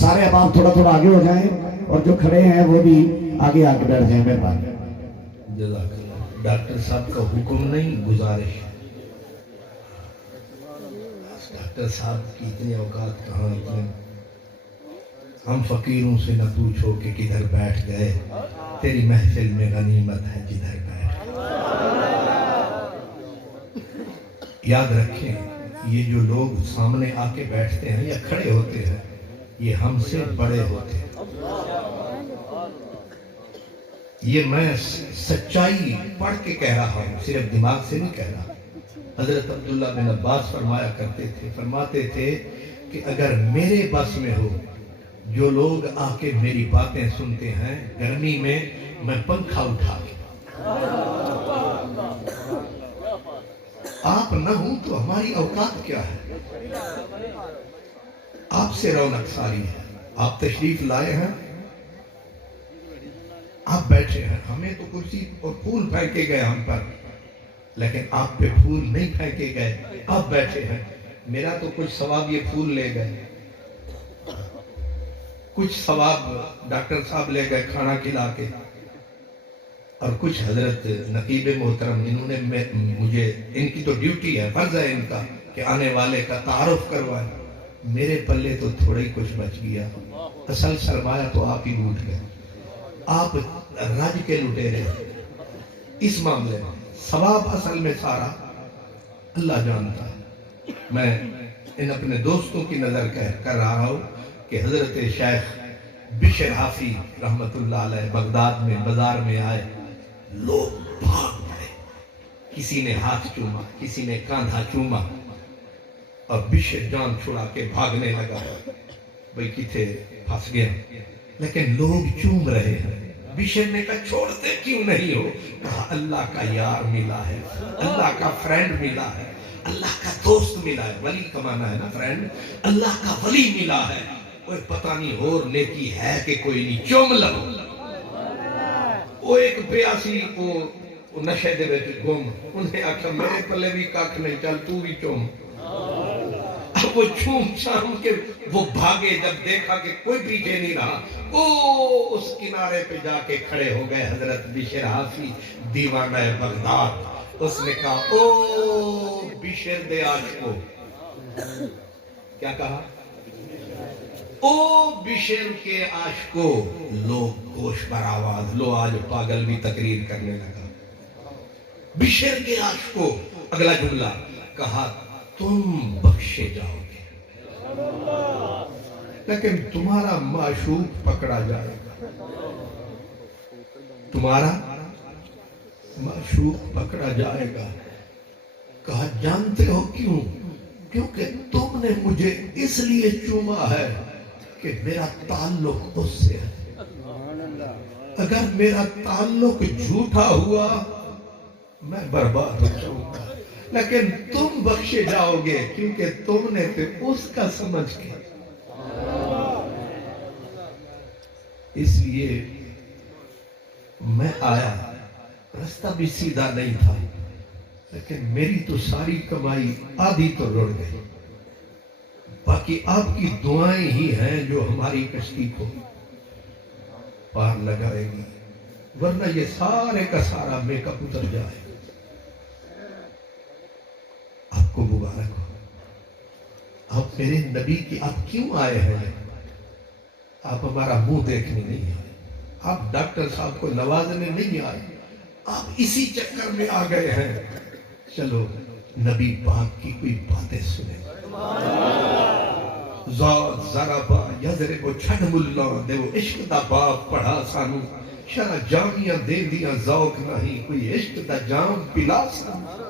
سارے احباب تھوڑا تھوڑا آگے ہو جائیں، اور جو کھڑے ہیں وہ بھی آگے آ کے بیٹھ جائیں مہربانی۔ جزاک اللہ۔ ڈاکٹر صاحب کا حکم نہیں، گزارش ہے۔ ڈاکٹر صاحب کی اتنی اوقات کہاں، اتنے ہم فقیروں سے نہ پوچھو کہ کدھر بیٹھ گئے، تیری محفل میں غنیمت ہے جدھر بیٹھ گئے۔ یاد رکھیں، یہ جو لوگ سامنے آ کے بیٹھتے ہیں یا کھڑے ہوتے ہیں، یہ ہم سے بڑے ہوتے ہیں۔ یہ میں سچائی پڑھ کے کہہ رہا ہوں، صرف دماغ سے نہیں کہہ رہا۔ حضرت عبداللہ بن عباس فرمایا کرتے تھے، فرماتے تھے کہ اگر میرے بس میں ہو، جو لوگ آ کے میری باتیں سنتے ہیں، گرمی میں میں پنکھا اٹھا کے، آپ نہ ہوں تو ہماری اوقات کیا ہے؟ آپ سے رونق ساری ہے، آپ تشریف لائے ہیں، آپ بیٹھے ہیں، ہمیں تو کرسی اور پھول پھینکے گئے ہم پر، لیکن آپ پہ پھول نہیں پھینکے گئے، آپ بیٹھے ہیں۔ میرا تو کچھ ثواب یہ پھول لے گئے، کچھ ثواب ڈاکٹر صاحب لے گئے کھانا کھلا کے، اور کچھ حضرت نقیب محترم جنہوں نے مجھے، ان کی تو ڈیوٹی ہے، فرض ہے ان کا کہ آنے والے کا تعارف کروائے، میرے پلے تو تھوڑا ہی کچھ بچ گیا، اصل سرمایہ تو آپ ہی لوٹ گئے، آپ رج کے لٹے رہے اس معاملے میں، ثواب اصل میں سارا اللہ جانتا ہے۔ میں ان اپنے دوستوں کی نظر کر رہا ہوں کہ حضرت شیخ بشر حافی رحمت اللہ علیہ بغداد میں بازار میں آئے، لوگ بھاگ پڑے، کسی نے ہاتھ چوما، کسی نے کاندھا چوما، اور بشر جان چھڑا کے بھاگنے لگا، بھئی کتھے پھنس گیا، لیکن لوگ چوم رہے ہیں۔ بشر نے کہا چھوڑتے کیوں نہیں ہو؟ کہا اللہ کا یار ملا ہے، اللہ کا فرینڈ ملا ہے، اللہ کا دوست ملا ہے، ولی کا معنی ہے نا فرینڈ، اللہ کا ولی ملا ہے، کوئی پتہ نہیں اور نیکی ہے کہ کوئی نہیں، چوم لگو۔ وہ ایک بیاسی کو نشے دے وچ گم، انہیں آکھا میرے پلے بھی کاک نہیں، چل تو بھی چوم۔ اب وہ چوم چام کے وہ بھاگے، جب دیکھا کہ کوئی پیچھے نہیں رہا، اس کنارے پہ جا کے کھڑے ہو گئے حضرت بشر حافی دیوانہ بغداد۔ اس نے کہا او بشر دے عاشقو، کیا کہا؟ او بشر کے عاشقو، لوگ گوش بر آواز، لو آج پاگل بھی تقریر کرنے لگا۔ بشر کے عاشقو، اگلا جملہ کہا تم بخشے جاؤ گے، لیکن تمہارا معشوق پکڑا جائے گا، تمہارا معشوق پکڑا جائے گا۔ کہا جانتے ہو کیوں؟ کیونکہ تم نے مجھے اس لیے چوما ہے کہ میرا تعلق اس سے ہے، اگر میرا تعلق جھوٹا ہوا میں برباد ہو جاؤں گا، لیکن تم بخشے جاؤ گے کیونکہ تم نے تو اس کا سمجھ کے۔ اس لیے میں آیا، رستہ بھی سیدھا نہیں تھا، لیکن میری تو ساری کمائی آدھی تو رڑ گئی، باقی آپ کی دعائیں ہی ہیں جو ہماری کشتی کو پار لگائے گی، ورنہ یہ سارے کا سارا میک اپ اتر جائے۔ آپ کو مبارک ہو، آپ میرے نبی کی، آپ کیوں آئے ہیں؟ آپ ہمارا منہ دیکھنے نہیں آئے، آپ ڈاکٹر صاحب کو نوازنے نہیں آئے، آپ اسی چکر میں آ گئے ہیں۔ چلو نبی پاک کی کوئی باتیں سنیں۔ ذرا با یضرب چھڑ ملا دے وہ عشق دا باب پڑھا سانو، شرع جامیاں دے دیا ذوق نہیں، کوئی عشق دا جام پلا سانو۔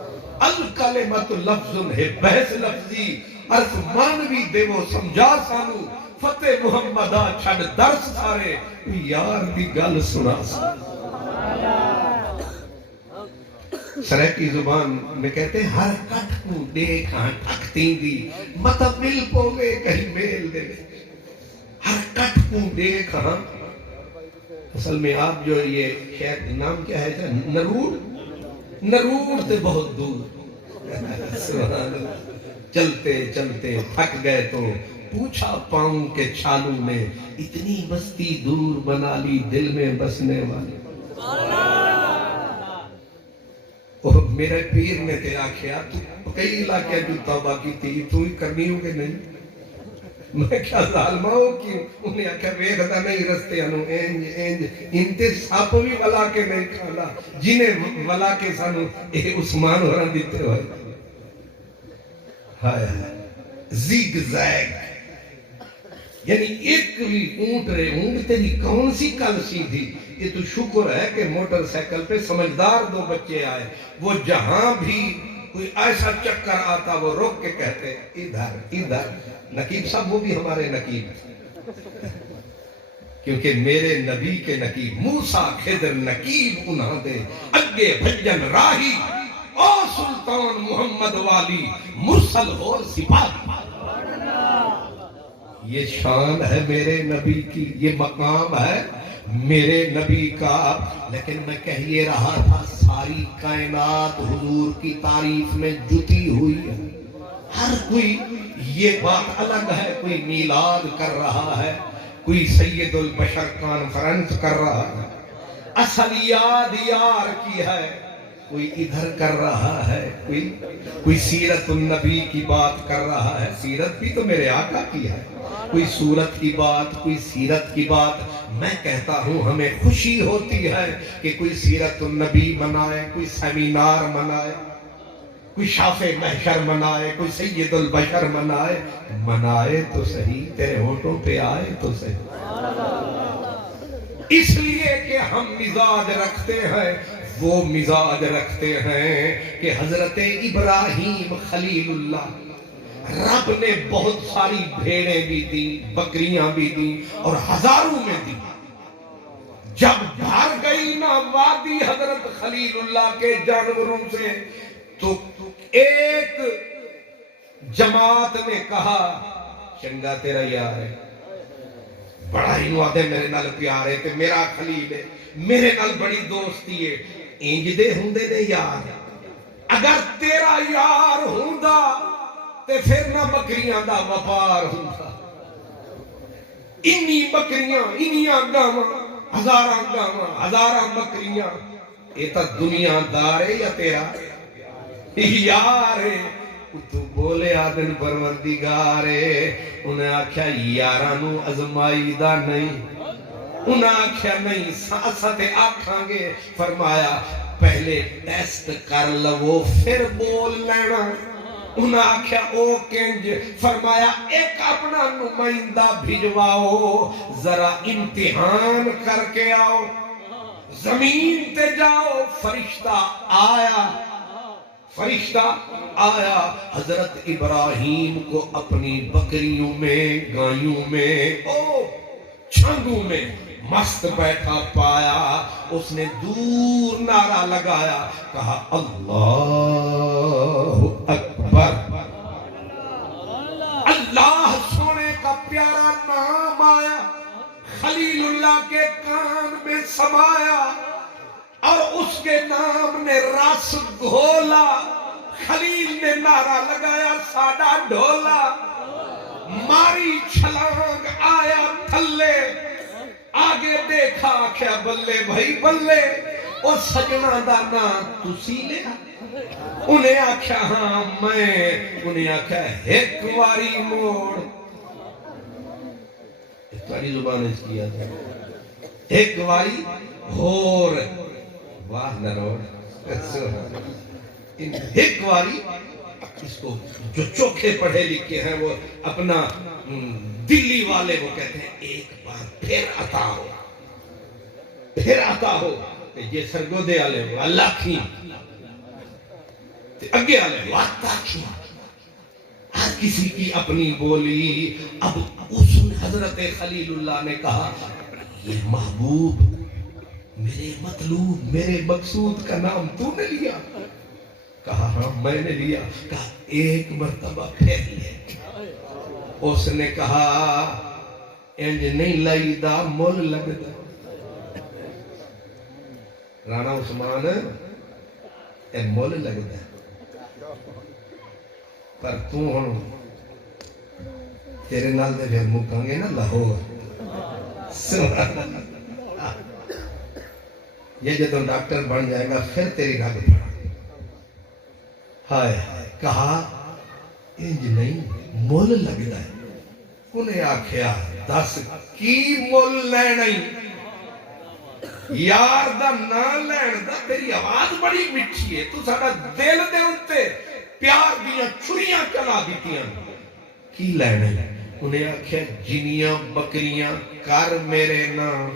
الکلمت لفظ ہے بحث لفظی، عرف مانوی دے وہ سمجھا سانو، فتح محمد آ چھڑ درس سارے یار دی گل سنا سریکی زبان میں کہتے ہیں ہر کٹ کو دیکھاں ٹھکتی دی مطلب مل پوگے کہیں میل دے ہر کٹ کو دیکھاں اصل میں آپ جو یہ شہر نام کیا ہے نرور تے بہت دور سبحان اللہ چلتے چلتے تھک گئے تو پوچھا پاؤں کے چھالوں میں اتنی بستی دور بنا لی دل میں بسنے والے اور میرے پیر نے تے آکھیا تو کئی علاقے جو توبہ کی تھی تو ہی کرنی ہو کہ نہیں میں کیا ظالمہ ہو کیوں انہیں آکھا ویکھدا نہیں رستے انو اینج انتے ساپ بھی ولا کے نہیں کھانا جنہیں ولا کے سانو اے عثمان ہوراں دیتے ہوئے ہائے زیگ زیگ یعنی ایک بھی اونٹ رہے اونٹ تیری کون سی کل سی تھی یہ تو شکر ہے کہ موٹر سائیکل پہ سمجھدار دو بچے آئے وہ جہاں بھی کوئی ایسا چکر آتا وہ روک کے کہتے ادھر ادھر نقیب صاحب وہ بھی ہمارے نقیب کیونکہ میرے نبی کے نقیب موسیٰ خضر نقیب انہاں دے اگے بھجن راہی او سلطان محمد والی مرسل اور سپاہی یہ شان ہے میرے نبی کی یہ مقام ہے میرے نبی کا لیکن میں کہیے رہا تھا ساری کائنات حضور کی تعریف میں جتی ہوئی ہے ہر کوئی یہ بات الگ ہے کوئی میلاد کر رہا ہے کوئی سید البشر کانفرنس کر رہا ہے اصل یاد یار کی ہے کوئی ادھر کر رہا ہے کوئی سیرت النبی کی بات کر رہا ہے سیرت بھی تو میرے آقا کی ہے کوئی صورت کی بات کوئی سیرت کی بات میں کہتا ہوں ہمیں خوشی ہوتی ہے کہ کوئی سیرت النبی منائے کوئی سیمینار منائے کوئی شاف محشر منائے کوئی سید البشر منائے تو صحیح تیرے ہونٹوں پہ آئے تو صحیح اس لیے کہ ہم مزاج رکھتے ہیں وہ مزاج رکھتے ہیں کہ حضرت ابراہیم خلیل اللہ رب نے بہت ساری بھیڑیں بھی دی بکریاں بھی دی اور ہزاروں میں دی جب بھر گئی نا وادی حضرت خلیل اللہ کے جانوروں سے تو ایک جماعت نے کہا چنگا تیرا یار ہے بڑا ہی وعدے میرے نال پیار ہے کہ میرا خلیل ہے میرے نال بڑی دوستی ہے انج دے ہوندے نے یار اگر تیرا یار ہوندا تے پھر نہ بکریاں دا وپار ہوندا انی بکریاں انیاں گاواں ہزاراں بکریاں یہ تا دنیا دار ہے یا تیرا یار ہے تو بولے آدن پروردگار ہے انہیں آکھیا یارانو ازمائی دا نہیں انہیں آکھیا نہیں ساتھ آکھاں گے فرمایا پہلے ٹیسٹ کر لو پھر بول لینا انہیں آکھیا او کنج فرمایا ایک اپنا نمائندہ بھجواؤ ذرا امتحان کر کے آؤ زمین تے جاؤ فرشتہ آیا حضرت ابراہیم کو اپنی بکریوں میں گایوں میں چھنگوں میں مست بیٹھا پایا اس نے دور نعرہ لگایا کہا اللہ اکبر اللہ سونے کا پیارا نام آیا خلیل اللہ کے کان میں سمایا اور اس کے نام نے رس گھولا خلیل نے نعرہ لگایا ساڈا ڈھولا ماری چھلانگ آیا تھلے آگے دیکھا کیا بلے بھائی بلے اور سجنہ دا نام تسی لیا انہیں آکھا ہاں میں انہیں آکھا ایک واری موڑ تاری زبان اس کیا تھا ایک واری ہور واہ نروڑ ایک واری اس کو جو چوکھے پڑھے لکھے ہیں وہ اپنا دلی والے وہ کہتے ہیں ایک بار پھر آتا ہو یہ سرگودے آلے ہو اللہ کی اگے آلے ہو آتا کی کسی کی اپنی بولی. اب اس حضرت خلیل اللہ نے کہا یہ محبوب میرے مطلوب میرے مقصود کا نام تو نے لیا؟ کہا ہاں میں نے لیا. کہا ایک مرتبہ پھر لے. اس نے کہا انج نہیں لائی دا مول لگتا. رانا عثمان اے مول لگتا پر تو ہوں تیرے نال دے پھر مکاں گے نا لاہور. یہ جدوں ڈاکٹر بن جائے گا پھر تیری رگ پڑا. ہائے کہا انج نہیں مول لگتا ہے. انہیں آکھیا دس کی مول لینا ہی یار دا نہ لین دا. تیری آواز بڑی مٹھی ہے, تو ساڈا دل دے اُتے پیار دیاں چھریاں چلا دیتیاں, کی لینا ہے؟ انہیں آکھیا جنیاں بکریاں کر میرے نام.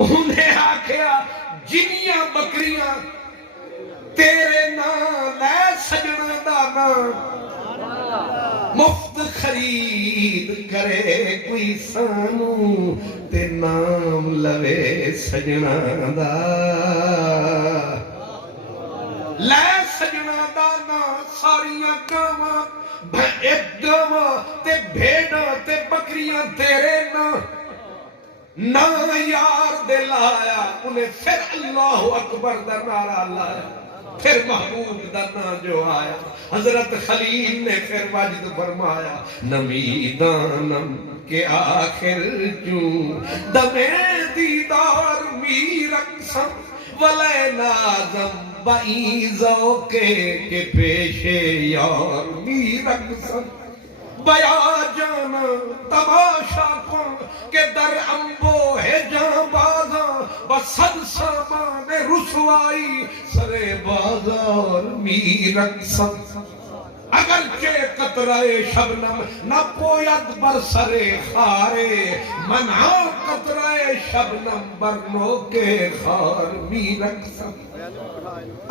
انہیں آکھیا جنیاں بکریاں تیرے نام لے سجنا دا نام. مفت خرید کرے کوئی سانو تے نام لوے سجنا دا. لے سجنا دا نام ساریاں گاواں ایک گاواں تے بھیڑاں تے بکریاں تیرے نام. نہ یار دے لایا. انہیں پھر اللہ اکبر دا نعرہ لایا. پھر محبوب دا نا جو آیا. حضرت خلیل نے پھر واجد فرمایا نمیدانم کے آخر جوں دمے دیدار میرک سم ولے نازم بعیزوں کے پیش یار میرک سم. بیا جانا تماشا کن کہ در امبو ہے جاں بازاں بسد سامان رسوائی سرے بازار میرک سم. اگرچہ قطرہ شبنم نہ پوید بر سرے خارے منع قطرہ شبنم بر نوکے خار میرک سم.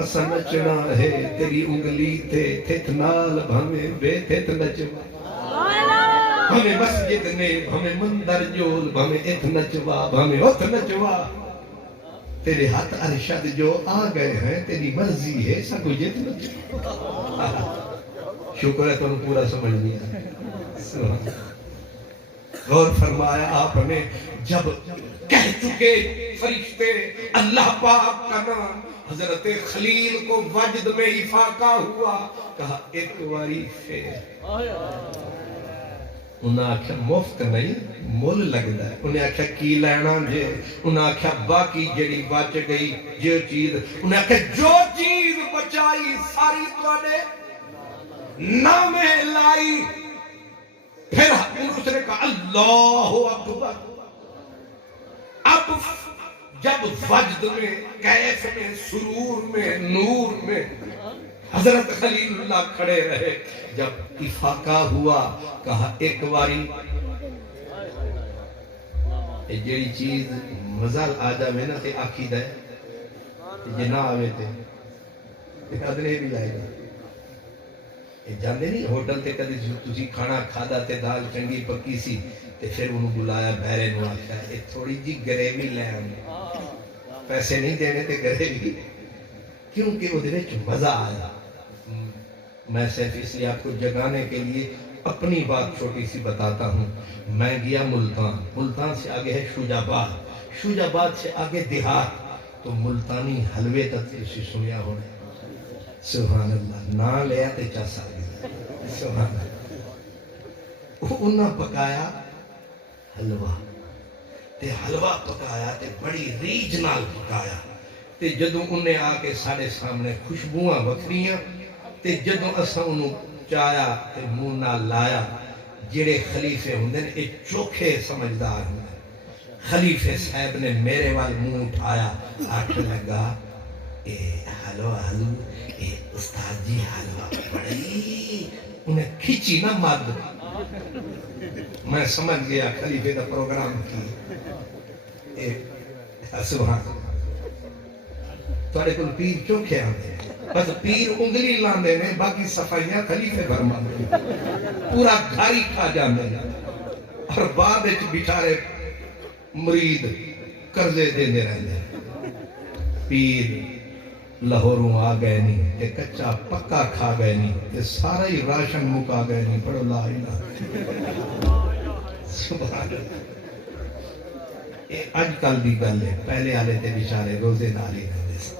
اسا نچنا ہے تیری انگلی تے تھت نال بھمیں بے تھت نچوا. بھمیں مسجد نے بھمیں مندر جول بھمیں ات نچوا بھمیں ات نچوا. تیرے ہاتھ ارشد جو آ گئے ہیں تیری مرضی ہے سب جت نچوا. شکر ہے تو پورا سمجھ لیا. غور فرمایا آپ نے جب کہہ چکے فرشتے اللہ پاک کا نام. حضرت خلیل کو وجد میں افاقہ ہوا. کہا ایک واری پھر. انہیں آکھا مفت نہیں مول لگتا ہے. انہیں آکھا کی لینا جے. انہیں آکھا باقی جڑی بچ گئی جو چیز. انہیں آکھا جو چیز بچائی ساری تواڈے نامے لائی. پھر اس نے کہا اللہ اکبر. اب جب وجد میں کیف میں سرور میں نور میں حضرت خلیل اللہ کھڑے رہے. جب افاقہ ہوا کہا ایک واری جیڑی چیز مزال آ جاوے نا تے آکھی دے جے نہ آوے تے ادنے بھی لائے گا. جاندے نہیں ہوٹل تے کدی تسی کھانا کھادا تے دال چنگی پکی سی تے پھر انہوں بلایا بہرے نو آکھیا اے تھوڑی جی گریوی لے آنے. پیسے نہیں دینے تے گریوی کیونکہ وہ دے وچ مزہ آیا. میں صرف اس لیے آپ کو جگانے کے لیے اپنی بات چھوٹی سی بتاتا ہوں. میں گیا ملتان. ملتان سے آگے ہے شوجاباد. شوجاباد سے آگے دیہات. تو ملتانی حلوے تک اسی سنیا ہونے. سبحان اللہ. نہ لیا تے چاسا گیا. سبحان اللہ. انہاں پکایا حلوہ تے حلوہ پکایا تے بڑی ریج نال پکایا. تے جدوں انہیں آ کے سارے سامنے خوشبوواں وکھریاں تے جدوں اساں انہوں چایا تے منہ نال لایا. جڑے خلیفے ہوندے نے اے چوکھے سمجھدار ہوندے. خلیفے صاحب نے میرے وال منہ اٹھایا. آکھ لگا اے ہلو ہلو اے استاد جی حلوہ بڑی. انہیں کھچی نہ مد. میں سمجھ گیا خلیفے دا پروگرام کی. سبحان توڑے کل پیر چوکھے آتے ہیں. بس پیر انگلی لاندے نے باقی صفائیاں خلیفے فرما دے پورا گھر ہی کھا جاندے نے اور بعد وچ بیچارے مرید قرضے دیندے رہندے پیر لاہوروں آ گئے نہیں تے کچا پکا کھا گئے نہیں تے سارا ہی راشن مکا گئے نہیں پڑھو لا الہ سبحان اللہ اج کل دی گل ہے پہلے والے تے بیچارے روزے نال ہی رہندے سن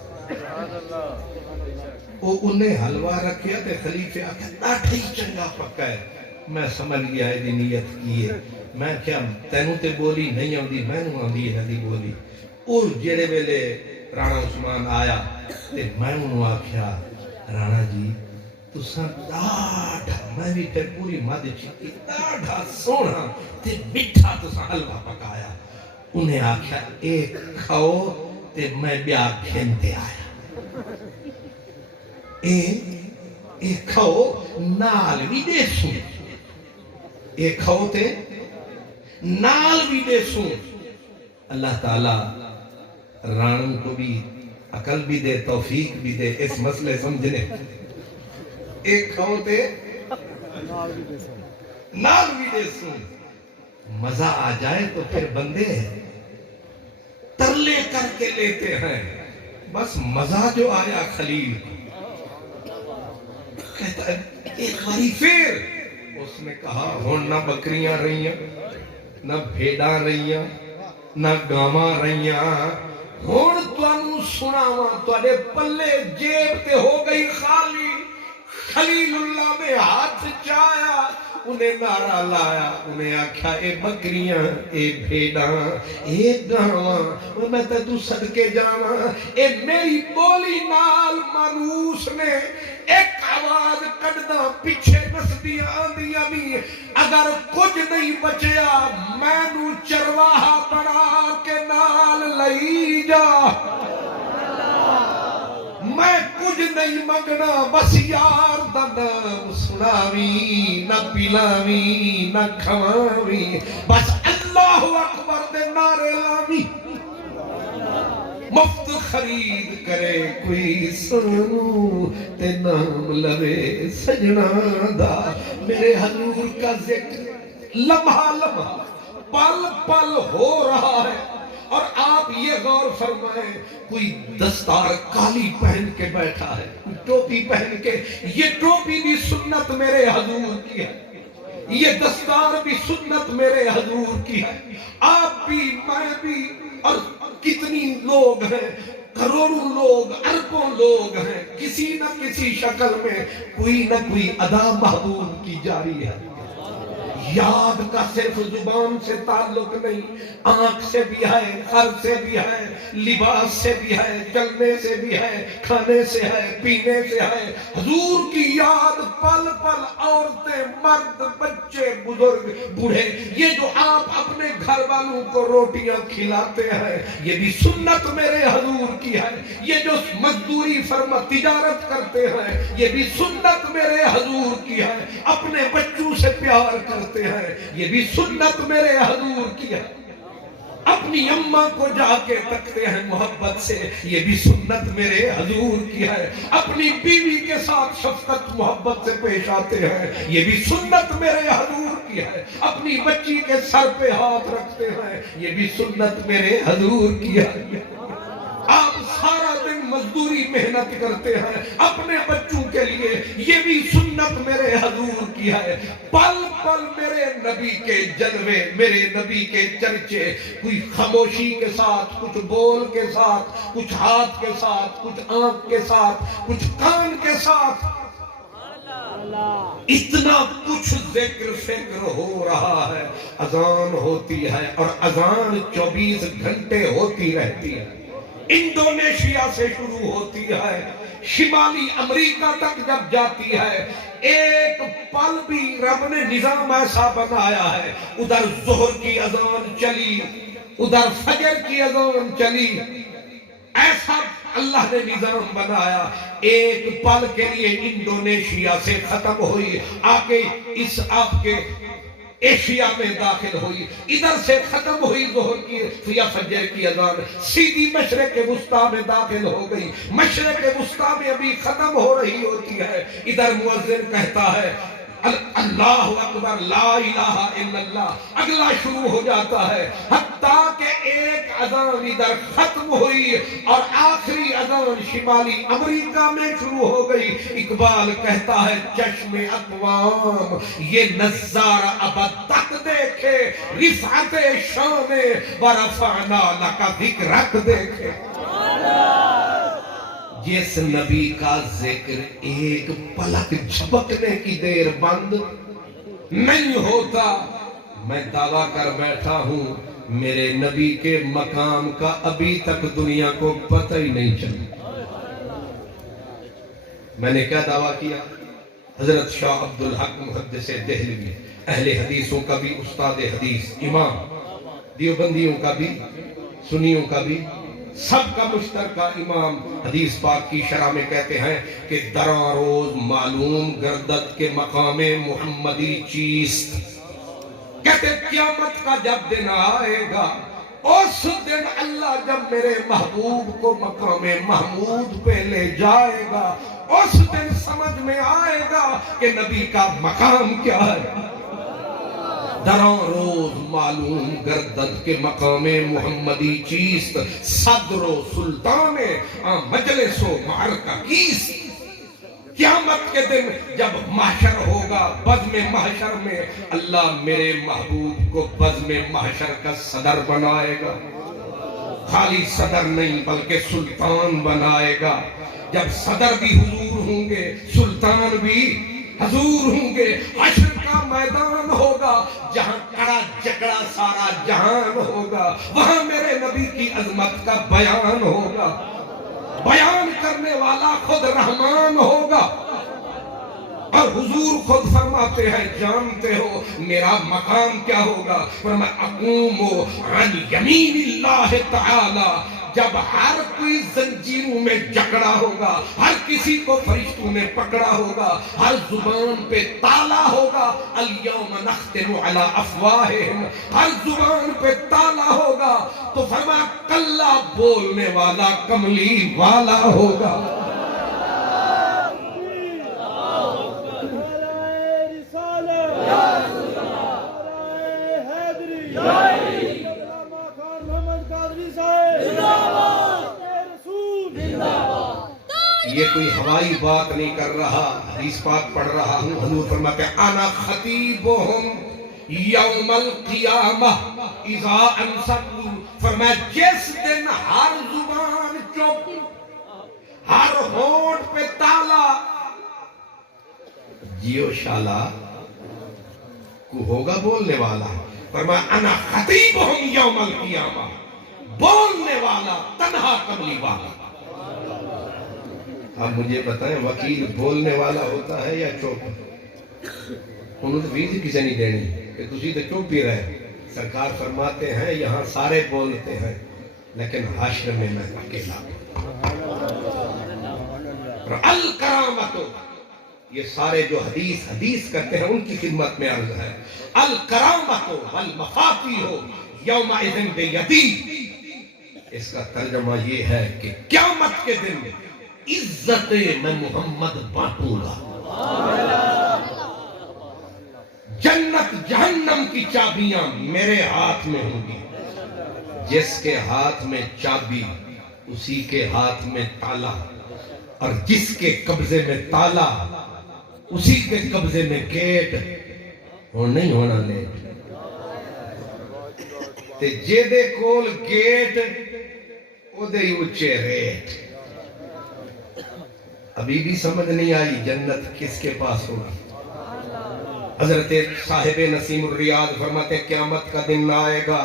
وہ انہیں حلوہ رکھیا تے خلیفے آکھیا ڈاڈھا ہی چنگا پکا ہے میں سمجھ گیا ہے دی نیت کی ہے میں کیا تینوں تے بولی نہیں آندی مینوں آندی ہے دی بولی اور جڑے ویلے رانا عثمان آیا تے میں انہوں آکھیا رانا جی تساں ڈاڈھا میں بھی تے پوری مد چکی ڈاڈھا سونا تے میٹھا تساں حلوہ پکایا انہیں آکھیا ایک کھاؤ تے میں بیا کھینتے آیا ایک کھاؤ نال بھی دے سوں ایک کھاؤ تے نال بھی دے سوں اللہ تعالیٰ رانوں کو بھی عقل بھی دے توفیق بھی دے اس مسئلے سمجھنے ایک کھاؤ تے نال بھی دے سوں مزہ آ جائے تو پھر بندے ترلے کر کے لیتے ہیں بس مزہ جو آیا خلیل کہتا ہے ایک باری پھر اس نے کہا ہون نہ بکریاں رہیاں نہ بھیڑاں رہیاں نہ گاواں رہیاں ہون توانوں سناواں تواڈے پلے جیب تے ہو گئی خالی خلیل اللہ نے ہاتھ چایا انہیں نعرہ لایا انہیں آکھا اے بکریاں اے بھیڑاں اے گاواں میں تے تو صدقے جاواں اے میری بولی نال مانوس نے ایک آواز کڈدا پیچھے نسدیاں آندیاں بھی اگر کچھ نہیں بچیا میں نو چرواہا بنا کے نال لئی جا میں کچھ نہیں منگنا بس یار دا نام سناوی نہ پلاوی نہ کھواوی بس اللہ اکبر دے نعرے لاوی مفت خرید کرے کوئی سنو تے نام لوے سجنا دا میرے حضور کا ذکر لمحہ لمحہ پل پل ہو رہا ہے اور آپ یہ غور فرمائیں کوئی دستار کالی پہن کے بیٹھا ہے کوئی ٹوپی پہن کے یہ ٹوپی بھی سنت میرے حضور کی ہے یہ دستار بھی سنت میرے حضور کی ہے آپ بھی میں بھی اور کتنی لوگ ہیں کروڑوں لوگ اربوں لوگ ہیں کسی نہ کسی شکل میں کوئی نہ کوئی ادا محبوب کی جاری ہے یاد کا صرف زبان سے تعلق نہیں آنکھ سے بھی ہے خر سے بھی ہے لباس سے بھی ہے چلنے سے بھی ہے کھانے سے ہے پینے سے ہے حضور کی یاد پل پل عورتیں مرد بچے بزرگ بوڑھے یہ جو آپ اپنے گھر والوں کو روٹیاں کھلاتے ہیں یہ بھی سنت میرے حضور کی ہے یہ جو مزدوری فرما تجارت کرتے ہیں یہ بھی سنت میرے حضور کی ہے اپنے بچوں سے پیار کرتے ہیں یہ بھی سنت میرے حضور کی ہے اپنی اماں کو جا کے تکتے ہیں محبت سے یہ بھی سنت میرے حضور کی ہے اپنی بیوی کے ساتھ شفقت محبت سے پیش آتے ہیں یہ بھی سنت میرے حضور کی ہے اپنی بچی کے سر پہ ہاتھ رکھتے ہیں یہ بھی سنت میرے حضور کی ہے آپ سارا دن مزدوری محنت کرتے ہیں اپنے بچوں کے لیے یہ بھی سنت میرے حضور کی ہے پل پل میرے نبی کے جلوے میرے نبی کے چرچے کوئی خاموشی کے ساتھ کچھ بول کے ساتھ کچھ ہاتھ کے ساتھ کچھ آنکھ کے ساتھ کچھ کان کے ساتھ اتنا کچھ ذکر فکر ہو رہا ہے اذان ہوتی ہے اور اذان 24 گھنٹے ہوتی رہتی ہے انڈونیشیا سے شروع ہوتی ہے شمالی امریکہ تک جب جاتی ہے ایک پل بھی رب نے نظام ایسا بنایا ہے ادھر ظہر کی اذان چلی ادھر فجر کی اذان چلی ایسا اللہ نے نظام بنایا ایک پل کے لیے انڈونیشیا سے ختم ہوئی آگے اس آپ کے ایشیا میں داخل ہوئی، ادھر سے ختم ہوئی ظہر کی یا فجر کی اذان، سیدھی مشرق وسطیٰ میں داخل ہو گئی، مشرق وسطیٰ میں ابھی ختم ہو رہی ہوتی ہے، ادھر مؤذن کہتا ہے اللہ اکبر لا الہ الا اللہ، اگلا شروع ہو جاتا ہے، حتیٰ کہ ایک اذان ادھر ختم ہوئی اور آخری اذان شمالی امریکہ میں شروع ہو گئی۔ اقبال کہتا ہے چشم اقوام یہ نظارہ ابد تک دیکھے، رفعت شان ورفعنا لک ذکرک دیکھے۔ جس نبی کا ذکر ایک پلک جھپکنے کی دیر بند نہیں ہوتا، میں دعویٰ کر بیٹھا ہوں میرے نبی کے مقام کا ابھی تک دنیا کو پتہ ہی نہیں چلا۔ میں نے کیا دعویٰ کیا؟ حضرت شاہ عبدالحق محدث دہلوی، اہل حدیثوں کا بھی استاد حدیث، امام، دیوبندیوں کا بھی، سنیوں کا بھی، سب کا مشترکہ امام، حدیث پاک کی شرح میں کہتے ہیں کہ دراں روز معلوم گردد کے مقام محمدی چیست، کہتے قیامت کا جب دن آئے گا، اس دن اللہ جب میرے محبوب کو مقام محمود پہ لے جائے گا، اس دن سمجھ میں آئے گا کہ نبی کا مقام کیا ہے۔ دراں روز معلوم گردد کے مقام محمدی چیست، صدر و سلطان مجلس و معرکہ کیست۔ قیامت کے دن جب محشر ہوگا، بزم محشر میں اللہ میرے محبوب کو بزم محشر کا صدر بنائے گا، خالی صدر نہیں بلکہ سلطان بنائے گا۔ جب صدر بھی حضور ہوں گے، سلطان بھی حضور ہوں گے، حشر کا میدان ہوگا جہاں کڑا جکڑا سارا جہان ہوگا، وہاں میرے نبی کی عظمت کا بیان ہوگا، بیان کرنے والا خود رحمان ہوگا، اور حضور خود فرماتے ہیں جانتے ہو میرا مقام کیا ہوگا؟ فرمایا اقوم عن یمین اللہ تعالی، جب ہر کوئی زنجیروں میں جکڑا ہوگا، ہر کسی کو فرشتوں نے پکڑا ہوگا، ہر زبان پہ تالا ہوگا، الیوم نختم علی افواہہم، ہر زبان پہ تالا ہوگا، تو فرمایا کلا بولنے والا کملی والا ہوگا۔ یہ کوئی ہوائی بات نہیں کر رہا، حدیث پاک پڑھ رہا ہوں، حضور فرماتے ہیں انا خطیبہم یوم القیامہ اذا انصتوا، فرمایا جس دن ہر زبان چپ، ہر ہونٹ پہ تالا، جیو شالا کو ہوگا بولنے والا، فرمایا انا خطیبہم یوم القیامہ، بولنے والا تنہا کملی والا۔ اب مجھے بتائیں وکیل بولنے والا ہوتا ہے یا چوپ؟ انہوں نے فیس کسی نہیں دینی کہ تسی تو چوپ ہی رہے۔ سرکار فرماتے ہیں یہاں سارے بولتے ہیں لیکن حشر میں میں اکیلا۔ الکرامت، یہ سارے جو حدیث کرتے ہیں ان کی خدمت میں عرض ہے، الکرامت والمفاتیح یومئذ بیدی، اس کا ترجمہ یہ ہے کہ قیامت کے دن عزت میں محمد بانٹوں گا، جنت جہنم کی چابیاں میرے ہاتھ میں ہوں گی، جس کے ہاتھ میں چابی اسی کے ہاتھ میں تالا، اور جس کے قبضے میں تالا اسی کے قبضے میں گیٹ، اور نہیں ہونا لیٹ تے جے دے کول گیٹ او دے اونچے ریٹ۔ ابھی بھی سمجھ نہیں آئی جنت کس کے پاس ہوگا؟ حضرت صاحب نسیم الریاض فرماتے ہیں قیامت کا دن آئے گا،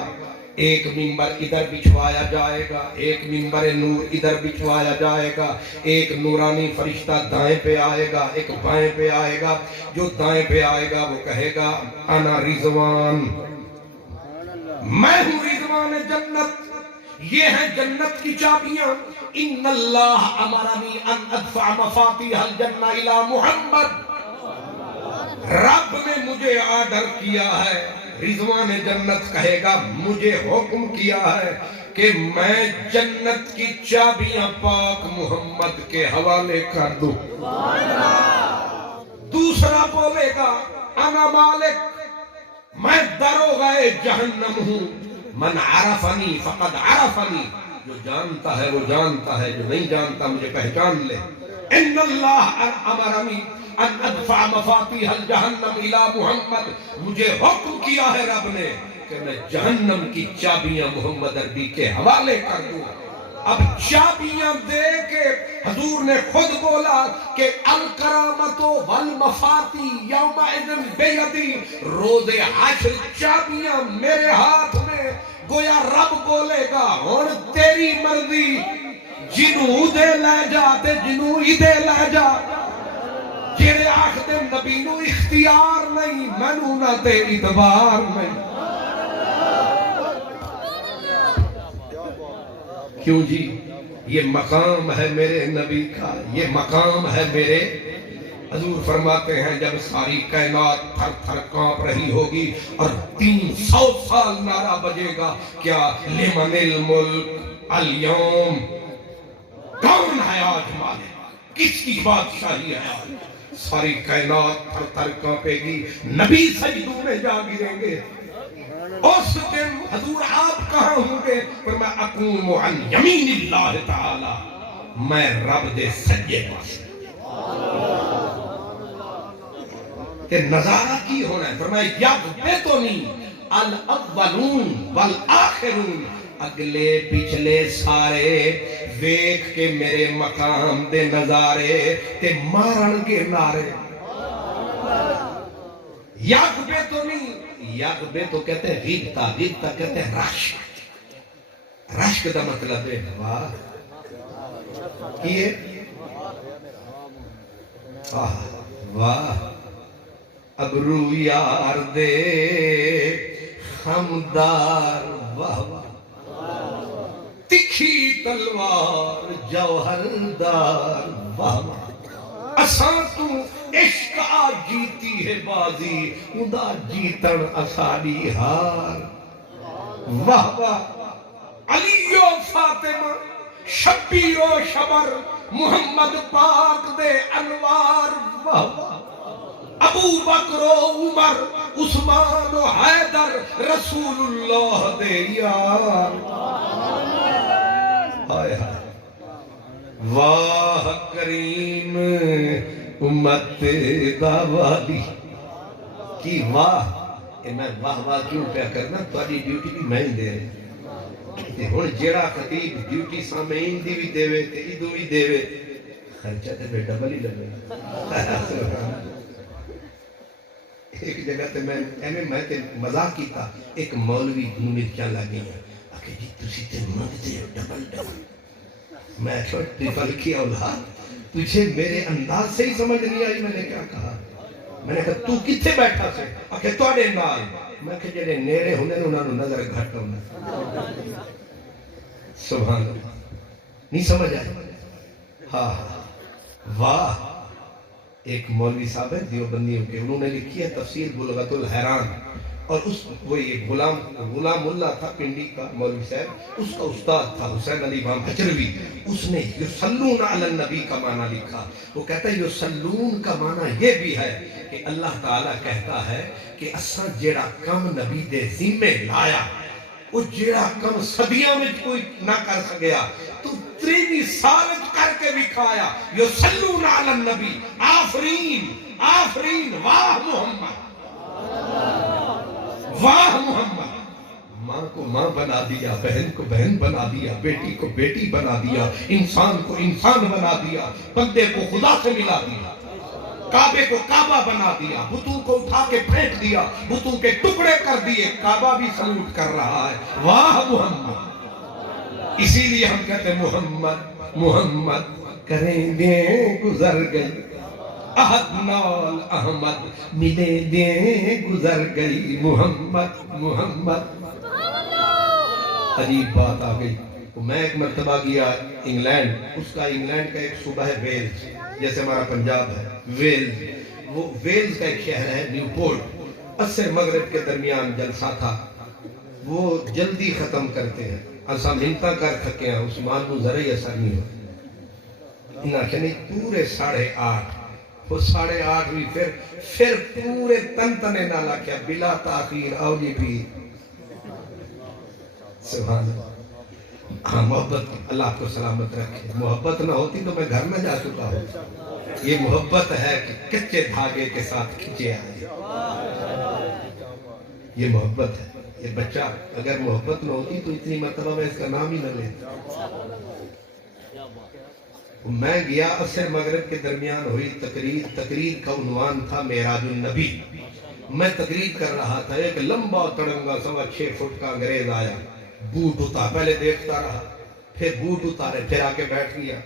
ایک منبر ادھر بچھوایا جائے گا، ایک منبر نور ادھر بچھوایا جائے گا، ایک نورانی فرشتہ دائیں پہ آئے گا، ایک بائیں پہ آئے گا، جو دائیں پہ آئے گا وہ کہے گا انا رضوان، میں ہوں رضوان جنت، یہ ہیں جنت کی چابیاں۔ ان اللہ امرنی ان ادفع مفاتیح الجنہ الی محمد، رب نے مجھے آرڈر کیا ہے، رضوان جنت کہے گا مجھے حکم کیا ہے کہ میں جنت کی چابیاں پاک محمد کے حوالے کر دوں۔ دوسرا بولے گا انا مالک، میں دروغہ جہنم ہوں، من عرفنی فقد عرفنی، جو جانتا ہے وہ جانتا ہے، جو نہیں جانتا مجھے پہچان لے۔ ان اللہ امرنی ان ادفع مفاتیح الجہنم الی محمد، مجھے حکم کیا ہے رب نے کہ میں جہنم کی چابیاں محمد عربی کے حوالے کر دوں۔ اب چابیاں دے کے حضور نے خود بولا کہ الکرامت والمفاتی یومئذ بیدی، روز حشر چابیاں میرے ہاتھ میں۔ گویا رب بولے گا ہن تیری مرضی، جنوں دے لے جا تے جنوں ہی دے لے جا، جڑے آخدے نبی نو اختیار نہیں، مینوں نہ تے اتبار نہیں۔ کیوں جی؟ یہ مقام ہے میرے نبی کا، یہ مقام ہے میرے۔ حضور فرماتے ہیں جب ساری کائنات تھر تھر کانپ رہی ہوگی اور 300 سال نعرہ بجے گا، کیا لمن الملک اليوم، کون ہے آج مالک، کس کی بادشاہی ہے آج؟ ساری کائنات تھر تھر کانپے گی، نبی سجدوں میں جا گریں گے۔ اس دن حضور آپ کہاں ہوں گے؟ فرمایا اقوم عن یمین اللہ تعالی، میں رب دے سجے پاس۔ تے نظارہ کی ہونا ہے؟ فرمایا یغبطنی الاولون والآخرون، اگلے پچھلے سارے ویکھ کے میرے مقام دے نظارے تے مارن کے نعرے۔ یغبطنی، یغبط کہتے ہیں غبطہ، غبطہ کہتے ہیں رشک، رشک دا مطلب ہے واہ کیے واہ ابرو یار دے خمدار، واہ واہ تکھی تلوار جوہردار، واہ واہ اساں تو عشق آ جیتی ہے بازی، ادا جیتن اساڑی ہار، واہ واہ علی و فاطمہ شبیر و شبر محمد پاک دے انوار، واہ واہ ابو بکر و عمر عثمان و حیدر رسول اللہ دے یار۔ ہائے ہائے واہ کریم امت دا والی کی واہ، میں واہ واہ کیوں پیا کرنا؟ تاری ڈیوٹی بھی میں دے رہے ہوں، جیڑا خطیب ڈیوٹی سامعین دی بھی دے وے تے ادو بھی دے وے، خرچہ تے بیٹا بلی لگے۔ ایک جگہ تے میں تے مزاق کیتا، ایک مولوی دھونے کیا لگی ہیں آکے جی تسی تے مانگتے ہو ڈبل ڈبل۔ میں چھوٹی پلکی اولاد، تجھے میرے انداز سے ہی سمجھ نہیں آئی۔ میں نے کیا کہا؟ میں نے کہا تو کتھے بیٹھا سے؟ آکے توڑے نال۔ میں کہا جڑے نیرے ہونے انہوں نے نظر گھٹ ہونا۔ سبحان اللہ، نہیں سمجھ آئی؟ ہاں واہ۔ ایک مولوی صاحب ہے دیوبندیوں کے، انہوں نے لکھی ہے تفسیر بلغت الحیران، اور اس وہ یہ غلام اللہ تھا پنڈی کا مولوی صاحب، اس کا استاد تھا حسین علی امام حجروی، اس نے یصلون علی النبی کا معنی لکھا۔ وہ کہتا ہے یصلون کا معنی یہ بھی ہے کہ اللہ تعالیٰ کہتا ہے کہ اساں جیڑا کم نبی دے ذمے لایا، وہ جیڑا کم صدیاں میں کوئی نہ کر سکیا، تو 3 سال کر کے دکھایا۔ یصلون علی النبی، آفرین آفرین، واہ محمد واہ محمد۔ ماں کو ماں بنا دیا، بہن کو بہن بنا دیا، بیٹی کو بیٹی بنا دیا، انسان کو انسان بنا دیا، بندے کو خدا سے ملا دیا، کعبے کو کعبہ بنا دیا، بتوں کو اٹھا کے پھینک دیا، بتوں کے ٹکڑے کر دیے، کعبہ بھی سلوٹ کر رہا ہے، واہ محمد۔ اسی لیے ہم کہتے ہیں محمد محمد کریں گے گزر گئی، احد نال احمد ملے دیں گزر گئی، محمد محمد۔ عجیب بات آ گئی۔ میں ایک مرتبہ گیا انگلینڈ، اس کا انگلینڈ کا ایک صوبہ ہے ویلز، جیسے ہمارا پنجاب ہے ویلز، وہ ویلز کا ایک شہر ہے نیوپورٹ، عصر مغرب کے درمیان جلسہ تھا، وہ جلدی ختم کرتے ہیں، اسا منتا کر تھکے ہیں، عثمان کو ذرا ہی اثر نہیں ہو، انہاں کہ نہیں پورے 8:30، وہ 8:30 بھی پھر پورے تنتنے نالا کیا بلا تاخیر آؤ جی بھی سبحان اللہ۔ ہاں محبت اللہ آپ کو سلامت رکھے، محبت نہ ہوتی تو میں گھر میں جا چکا ہوتا۔ یہ محبت ہے کہ کچے دھاگے کے ساتھ کھینچے آئے، یہ محبت ہے۔ یہ بچہ اگر محبت نہ ہوتی تو اتنی مرتبہ میں اس کا نام ہی نہ لیتا۔ میں گیا، عصر مغرب کے درمیان ہوئی تقریر کا عنوان تھا معراج النبی۔ میں تقریر کر رہا تھا، ایک لمبا تڑنگا 6.25 فٹ کا انگریز آیا، بوٹ اتار، پہلے دیکھتا رہا، پھر بوٹ اتارے، پھر آکے بیٹھ گیا۔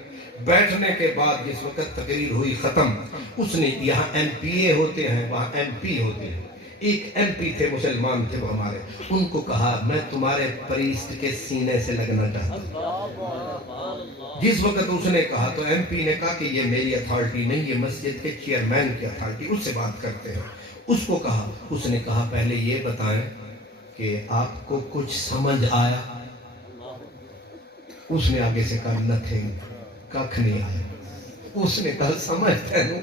بیٹھنے کے بعد جس وقت تقریر ہوئی ختم، اس نے، یہاں ایم پی اے ہوتے ہیں وہاں ایم پی ہوتے ہیں، ایک ایم پی تھے مسلمان تھے وہ ہمارے، ان کو کہا میں تمہارے پریسٹ کے سینے سے لگنا چاہتا ہوں۔ جس وقت اس نے کہا تو ایم پی نے کہا کہ یہ میری اتھارٹی نہیں، یہ مسجد کے چیئرمین کی اتھارٹی، اس سے بات کرتے ہیں۔ اس کو کہا، اس نے کہا پہلے یہ بتائیں کہ آپ کو کچھ سمجھ آیا؟ اس نے آگے سے کہا نتھنگ، ککھ نہیں آیا۔ اس نے کہا سمجھتے ہیں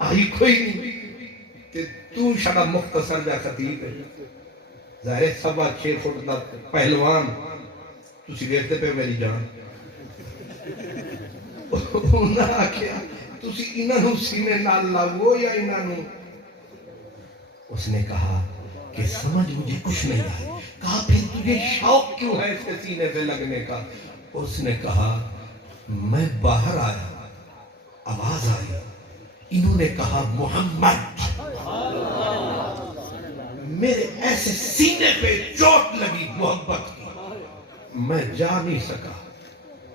آئی کوئی نہیں، کہ تو شڑا مختصر جا خطیب ہے، ظاہر 6.25 فٹ دا پہلوان، تسی دیکھتے پہ میری جان۔ انہاں آکھیا تسی انہاں نو سینے نال لاؤ یا انہاں نو؟ اس نے کہا کہ سمجھ مجھے کچھ نہیں آئی۔ کہا پھر تجھے شوق کیوں ہے اس کے سینے پہ لگنے کا؟ اس نے کہا میں باہر آیا، آواز آئی، انہوں نے کہا محمد، میرے ایسے سینے پہ چوٹ لگی محبت کی، میں جا نہیں سکا،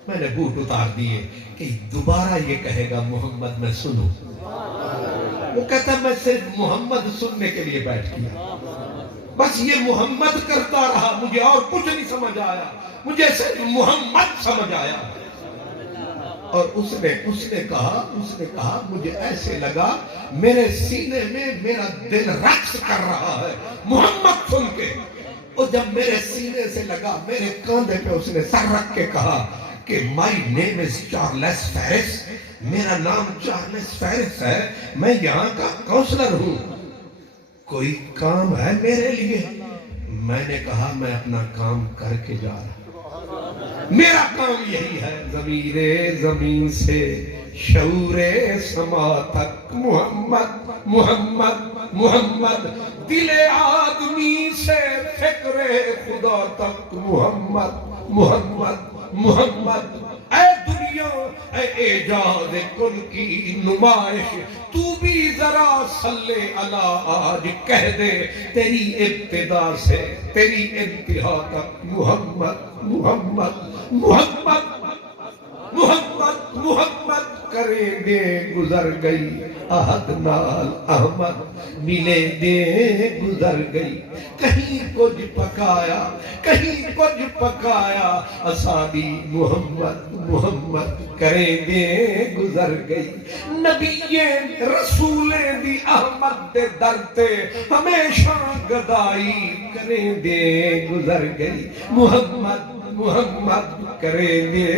میں نے بوٹ اتار دیے کہ دوبارہ یہ کہے گا محمد میں سنوں۔ وہ کہتا ہے میں صرف محمد سننے کے لیے بیٹھ گیا، بس یہ محمد کرتا رہا، مجھے اور کچھ نہیں سمجھ آیا، مجھے صرف محمد سمجھ آیا۔ اور اس نے کہا مجھے ایسے لگا میرے سینے میں میرا دل رقص کر رہا ہے محمد سن کے۔ اور جب میرے سینے سے لگا، میرے کاندھے پہ اس نے سر رکھ کے کہا کہ مائی نیم از چارلس فیرس، میرا نام چارلس فیرس ہے، میں یہاں کا کونسلر ہوں، کوئی کام ہے میرے لیے؟ میں نے کہا میں اپنا کام کر کے جا رہا ہوں، میرا کام یہی ہے، ضمیر زمین سے شعور سما تک محمد محمد محمد، دل آدمی سے فکر خدا تک محمد محمد محمد۔ اے دنیا، اے ایجاد کل کی نمائش، تو بھی ذرا صلی اللہ آج کہہ دے، تیری ابتدا سے تیری انتہا تک محمد محمد محمد محمد محمد۔ کریں دے گزر گئی احد نال احمد، ملے دے گزر گئی، کہیں کچھ پکایا کہیں کچھ پکایا، اسادی محمد محمد کریں دے گزر گئی۔ نبی رسول دی احمد دے در تے ہمیشہ گدائی، کریں دے گزر گئی، محمد محمد کریں دے۔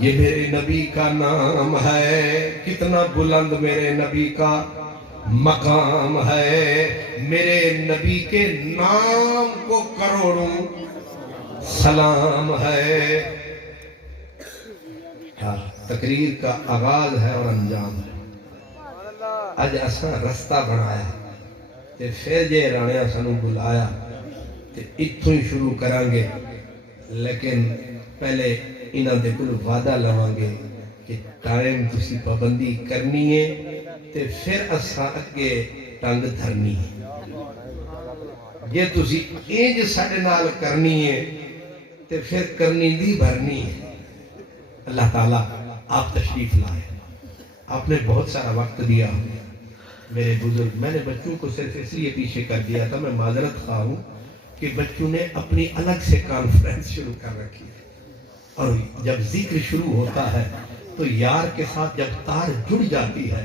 یہ میرے نبی کا نام ہے، کتنا بلند میرے نبی کا مقام ہے، میرے نبی کے نام کو کروڑوں سلام ہے۔ تقریر کا آغاز ہے اور انجام ہے۔ اج اساں رستہ بنایا تے پھر جے رانیا سانو بلایا تے اتھوں ہی شروع کریں گے، لیکن پہلے انہاں دے کل وعدہ لواں گے کہ ٹائم تسی پابندی کرنی ہے تے پھر اساں اگے ٹنگ دھرنی ہے۔ یہ تسی انج ساڈے نال کرنی ہے تے پھر کرنی دی بھرنی ہے۔ اللہ تعالیٰ آپ تشریف لائے، آپ نے بہت سارا وقت دیا میرے بزرگ۔ میں نے بچوں کو صرف اس لیے پیچھے کر دیا تھا، میں معذرت خواہ ہوں کہ بچوں نے اپنی الگ سے کانفرنس شروع کر رکھی ہے۔ اور جب ذکر شروع ہوتا ہے تو یار کے ساتھ جب تار جڑ جاتی ہے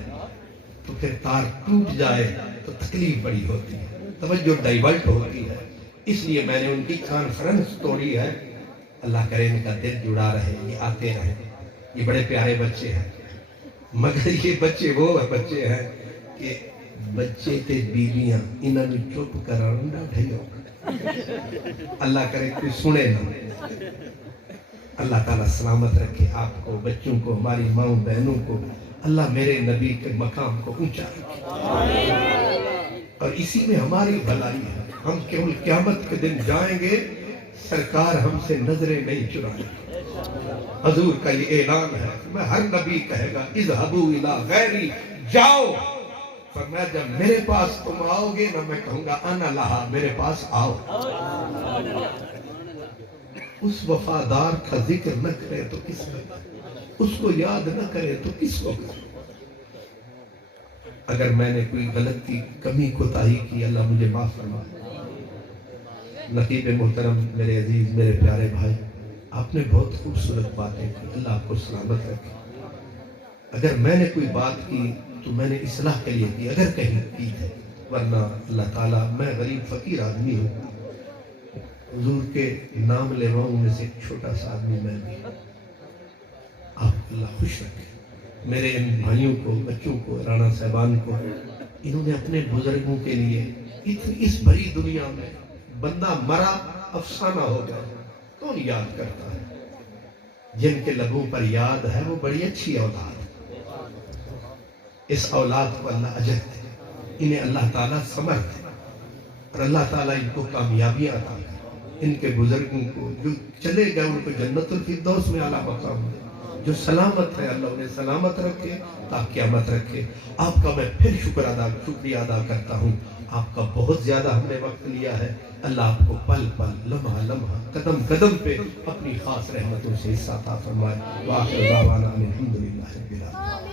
تو پھر تار ٹوٹ جائے تو تکلیف بڑی ہوتی ہے، توجہ ڈائیورٹ ہوتی ہے۔ اس لیے میں نے ان کی کانفرنس توڑی ہے۔ اللہ کرے ان کا دل جڑا رہے، یہ آتے رہے۔ یہ بڑے پیارے بچے ہیں، مگر یہ بچے وہ بچے ہیں کہ بچے تے بیویاں انہوں نے چپ کرانا ڈھائی ہو۔ اللہ کرے کوئی سنے نہ۔ اللہ تعالیٰ سلامت رکھے آپ کو، بچوں کو، ہماری ماؤں بہنوں کو۔ اللہ میرے نبی کے مقام کو اونچا رکھے، اور اسی میں ہماری بھلائی ہے۔ ہم کیول قیامت کے دن جائیں گے، سرکار ہم سے نظریں نہیں چرائیں گے۔ حضور کا یہ اعلان ہے، میں ہر نبی کہے گا اذهبوا الى غیری، جاؤ۔ فرمایا جب میرے پاس تم آؤ گے نہ، میں کہوں گا انا لہا، میرے پاس آؤ۔ اس وفادار کا ذکر نہ کرے تو کس کو، اس کو یاد نہ کرے تو کس کو کرے۔ اگر میں نے کوئی غلطی، کمی، کوتاہی کی، اللہ مجھے معاف فرما۔ نقیب محترم، میرے عزیز، میرے پیارے بھائی، آپ نے بہت خوبصورت باتیں کی، اللہ آپ کو سلامت رکھے۔ اگر میں نے کوئی بات کی تو میں نے اصلاح کے لیے کی، اگر کہیں کی ہے، ورنہ اللہ تعالیٰ، میں غریب فقیر آدمی ہوں، حضور کے نام لیواؤں میں سے ایک چھوٹا سا آدمی میں بھی۔ آپ اللہ خوش رکھے میرے ان بھائیوں کو، بچوں کو، رانا صاحبان کو۔ انہوں نے اپنے بزرگوں کے لیے اس بھری دنیا میں، بندہ مرا افسانہ ہو گیا، کون یاد کرتا ہے؟ جن کے لبوں پر یاد ہے وہ بڑی اچھی اولاد ہے۔ اس اولاد کو اللہ اجر دے، انہیں اللہ تعالیٰ سمرتھ دے، اور اللہ تعالیٰ ان کو کامیابیاں عطا کرے۔ ان کے بزرگوں کو جو چلے گئے ان کو جنت الفردوس میں اعلیٰ مقام دے، جو سلامت ہے اللہ انہیں سلامت رکھے تا قیامت رکھے۔ آپ کا میں پھر شکریہ ادا کرتا ہوں۔ آپ کا بہت زیادہ ہم نے وقت لیا ہے۔ اللہ آپ کو پل پل، لمحہ لمحہ، قدم قدم پہ اپنی خاص رحمتوں سے حصہ عطا فرمائے۔ وآخر دعوانا الحمدللہ رب العالمین۔